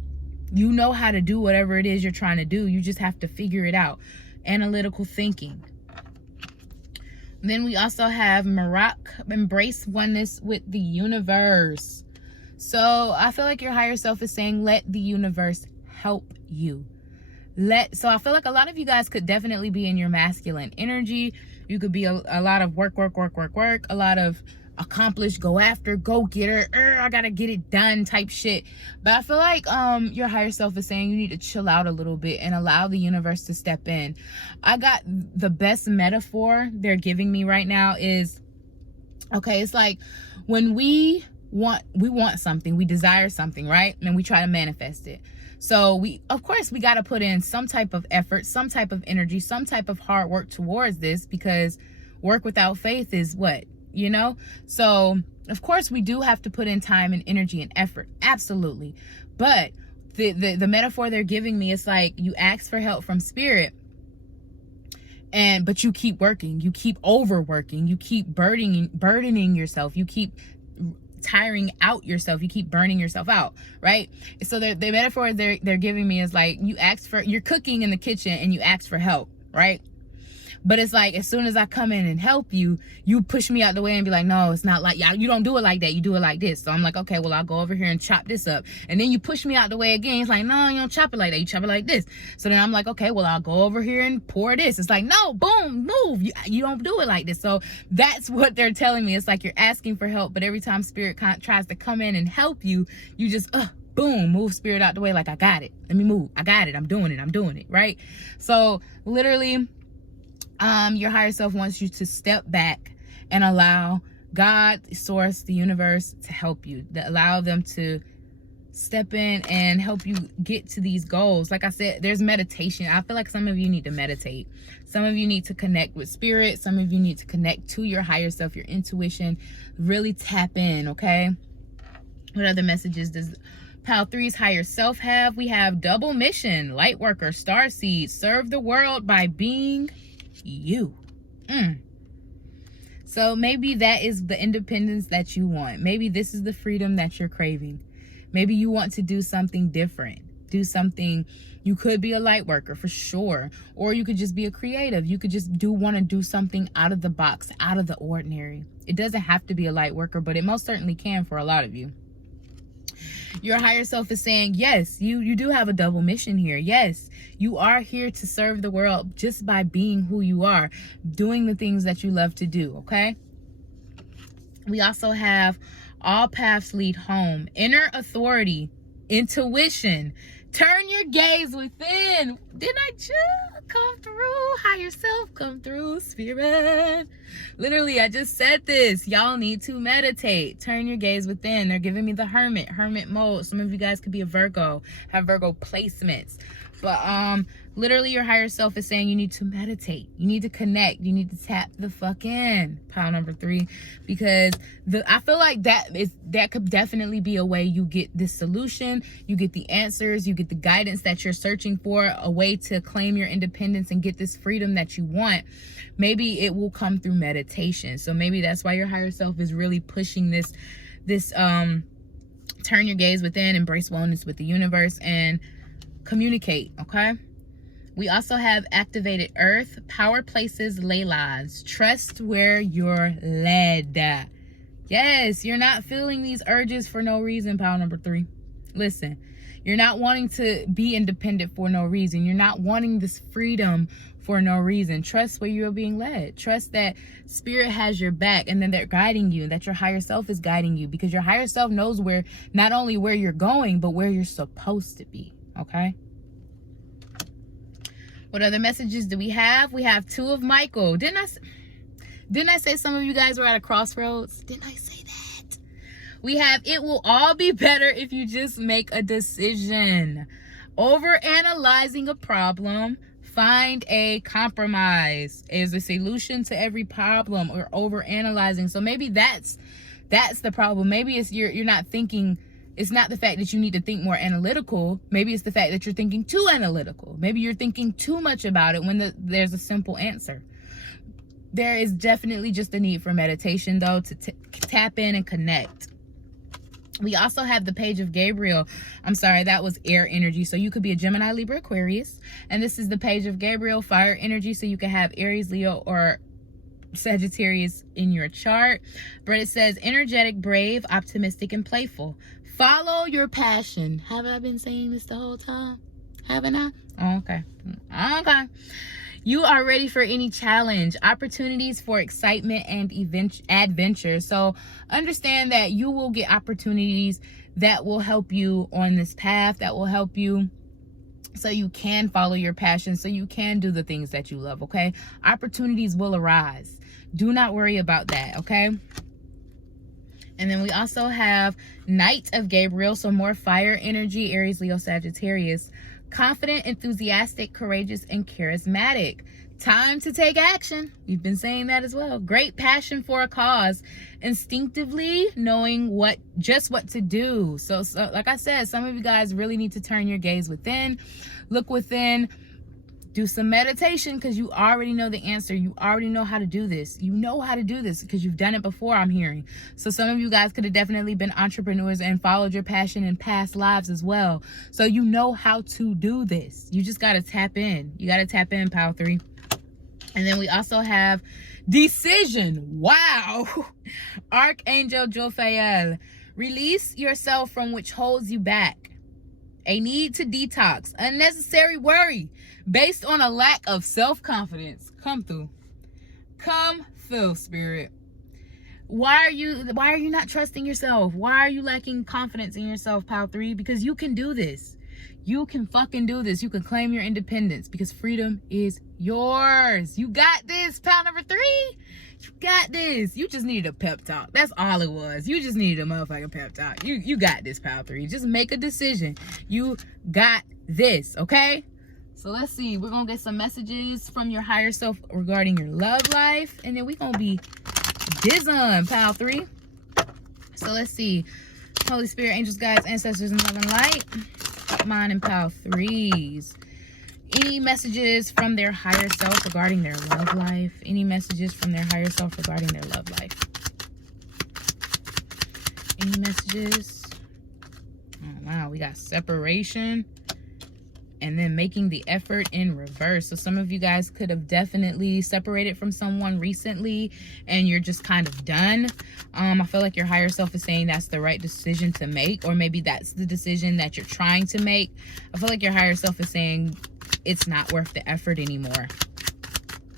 You know how to do whatever it is you're trying to do. You just have to figure it out. Analytical thinking. Then we also have Marak, embrace oneness with the universe. So I feel like your higher self is saying, let the universe help you. So I feel like a lot of you guys could definitely be in your masculine energy. You could be a lot of work, a lot of accomplish, go after, go get her, I gotta get it done type shit. But I feel like your higher self is saying you need to chill out a little bit and allow the universe to step in. I got the best metaphor they're giving me right now is, okay, it's like when we want something, we desire something, right? And we try to manifest it. So of course we got to put in some type of effort, some type of energy, some type of hard work towards this, because work without faith is what? You know? So of course we do have to put in time and energy and effort. Absolutely. But the metaphor they're giving me is like you ask for help from spirit, but you keep working, you keep overworking, you keep burdening yourself, you keep tiring out yourself, you keep burning yourself out, right? So the metaphor they're giving me is like you're cooking in the kitchen and you ask for help, right? But it's like, as soon as I come in and help you, you push me out the way and be like, no, it's not like, you don't do it like that. You do it like this. So I'm like, okay, well, I'll go over here and chop this up. And then you push me out the way again. It's like, no, you don't chop it like that. You chop it like this. So then I'm like, okay, well, I'll go over here and pour this. It's like, no, boom, move. You don't do it like this. So that's what they're telling me. It's like you're asking for help, but every time spirit tries to come in and help you, you just, boom, move spirit out the way. Like, I got it. Let me move. I got it. I'm doing it. Right? So literally, your higher self wants you to step back and allow God, source, the universe to help you, allow them to step in and help you get to these goals. Like I said, there's meditation. I feel like some of you need to meditate. Some of you need to connect with spirit. Some of you need to connect to your higher self, your intuition, really tap in. Okay. What other messages does Pile 3's higher self have? We have double mission, light worker, starseed, serve the world by being you. So maybe that is the independence that you want. Maybe this is the freedom that you're craving. Maybe you want to do something different, do something. You could be a light worker for sure, or you could just be a creative. You could just want to do something out of the box, out of the ordinary. It doesn't have to be a light worker, but it most certainly can for a lot of you. Your higher self is saying, yes, you do have a double mission here. Yes, you are here to serve the world just by being who you are, doing the things that you love to do, okay? We also have all paths lead home, inner authority, intuition, turn your gaze within. Didn't I just come through? Higher self, come through, spirit. Literally, I just said this. Y'all need to meditate. Turn your gaze within. They're giving me the hermit mode. Some of you guys could be a Virgo, have Virgo placements. But literally your higher self is saying you need to meditate. You need to connect. You need to tap the fuck in. Pile number 3. Because I feel like that could definitely be a way you get this solution. You get the answers. You get the guidance that you're searching for. A way to claim your independence and get this freedom that you want. Maybe it will come through meditation. So maybe that's why your higher self is really pushing this turn your gaze within, embrace wellness with the universe, and communicate. Okay. We also have activated earth, power places, ley lines, trust where you're led. Yes, you're not feeling these urges for no reason. Pile number 3. Listen, you're not wanting to be independent for no reason. You're not wanting this freedom for no reason. Trust where you're being led. Trust that spirit has your back, and then they're guiding you, that your higher self is guiding you, because your higher self knows not only where you're going, but where you're supposed to be. Okay. What other messages do we have? We have 2 of Michael. Didn't I say some of you guys were at a crossroads? Didn't I say that? We have, it will all be better if you just make a decision. Over analyzing a problem, Find a compromise. Is a solution to every problem, or over analyzing. So maybe that's the problem. Maybe it's you're not thinking. It's not the fact that you need to think more analytical. Maybe it's the fact that you're thinking too analytical. Maybe you're thinking too much about it when there's a simple answer. There is definitely just a need for meditation, though, to tap in and connect. We also have the page of Gabriel. I'm sorry, that was air energy. So you could be a Gemini, Libra, Aquarius. And this is the page of Gabriel, fire energy. So you can have Aries, Leo, or Sagittarius in your chart. But it says energetic, brave, optimistic, and playful. Follow your passion. Have I been saying this the whole time? Haven't I? Oh, okay. Okay. You are ready for any challenge, opportunities for excitement and adventure. So understand that you will get opportunities that will help you on this path, that will help you so you can follow your passion, so you can do the things that you love, okay? Opportunities will arise. Do not worry about that, okay? And then we also have Knight of Gabriel, so more fire energy, Aries, Leo, Sagittarius. Confident, enthusiastic, courageous, and charismatic. Time to take action. We've been saying that as well. Great passion for a cause. Instinctively knowing just what to do. So like I said, some of you guys really need to turn your gaze within. Look within. Do some meditation, because you already know the answer. You already know how to do this. You know how to do this because you've done it before, I'm hearing. So some of you guys could have definitely been entrepreneurs and followed your passion in past lives as well. So you know how to do this. You just got to tap in. You got to tap in, Pile 3. And then we also have decision. Wow. Archangel Jophael. Release yourself from which holds you back. A need to detox, unnecessary worry based on a lack of self-confidence. Come through, Spirit. Why are you not trusting yourself? Why are you lacking confidence in yourself, Pile 3? Because you can do this. You can fucking do this. You can claim your independence, because freedom is yours. You got this, Pile number 3. You got this. You just needed a pep talk. That's all it was. You just needed a motherfucking pep talk. You got this, Pile 3. Just make a decision. You got this, okay? So let's see. We're going to get some messages from your higher self regarding your love life. And then we're going to be dizzing, Pile 3. So let's see. Holy Spirit, angels, guides, ancestors, and love and light. Mine and Pile 3s. Any messages from their higher self regarding their love life? Any messages from their higher self regarding their love life? Any messages? Oh, wow. We got separation. And then making the effort in reverse. So some of you guys could have definitely separated from someone recently and you're just kind of done. I feel like your higher self is saying that's the right decision to make, or maybe that's the decision that you're trying to make. I feel like your higher self is saying it's not worth the effort anymore.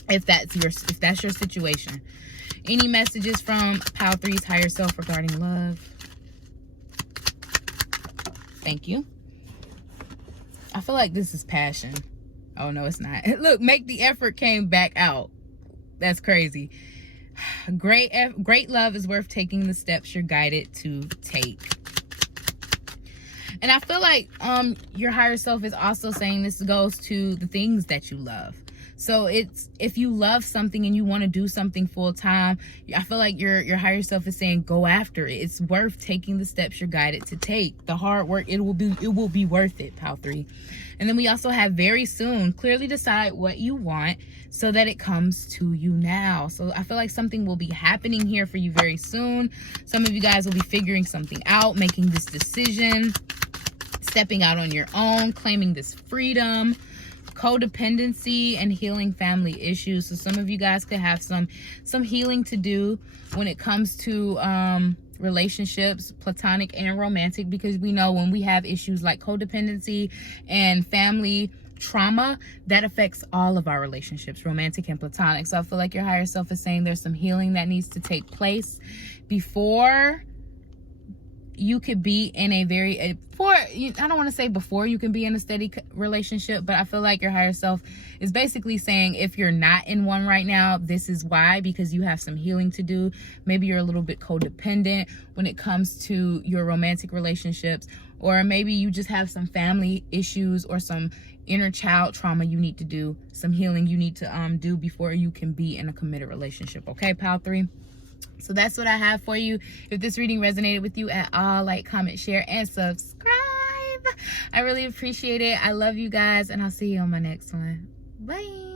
If that's your situation. Any messages from Pile 3's higher self regarding love? Thank you. I feel like this is passion. Oh, no, it's not. Look, make the effort came back out. That's crazy. Great love is worth taking the steps you're guided to take. And I feel like your higher self is also saying this goes to the things that you love. So it's, if you love something and you want to do something full time, I feel like your higher self is saying go after it. It's worth taking the steps you're guided to take. The hard work, it will be worth it, Pile 3. And then we also have very soon. Clearly decide what you want so that it comes to you now. So I feel like something will be happening here for you very soon. Some of you guys will be figuring something out, making this decision, stepping out on your own, claiming this freedom. Codependency and healing family issues. So some of you guys could have some healing to do when it comes to relationships, platonic and romantic, because we know when we have issues like codependency and family trauma, that affects all of our relationships, romantic and platonic. So I feel like your higher self is saying there's some healing that needs to take place before you could be in I don't want to say before you can be in a steady relationship, but I feel like your higher self is basically saying if you're not in one right now, this is why, because you have some healing to do. Maybe you're a little bit codependent when it comes to your romantic relationships, or maybe you just have some family issues or some inner child trauma you need to do, some healing you need to do before you can be in a committed relationship. Okay, pile 3. So that's what I have for you. If this reading resonated with you at all, like, comment, share, and subscribe. I really appreciate it. I love you guys, and I'll see you on my next one. Bye.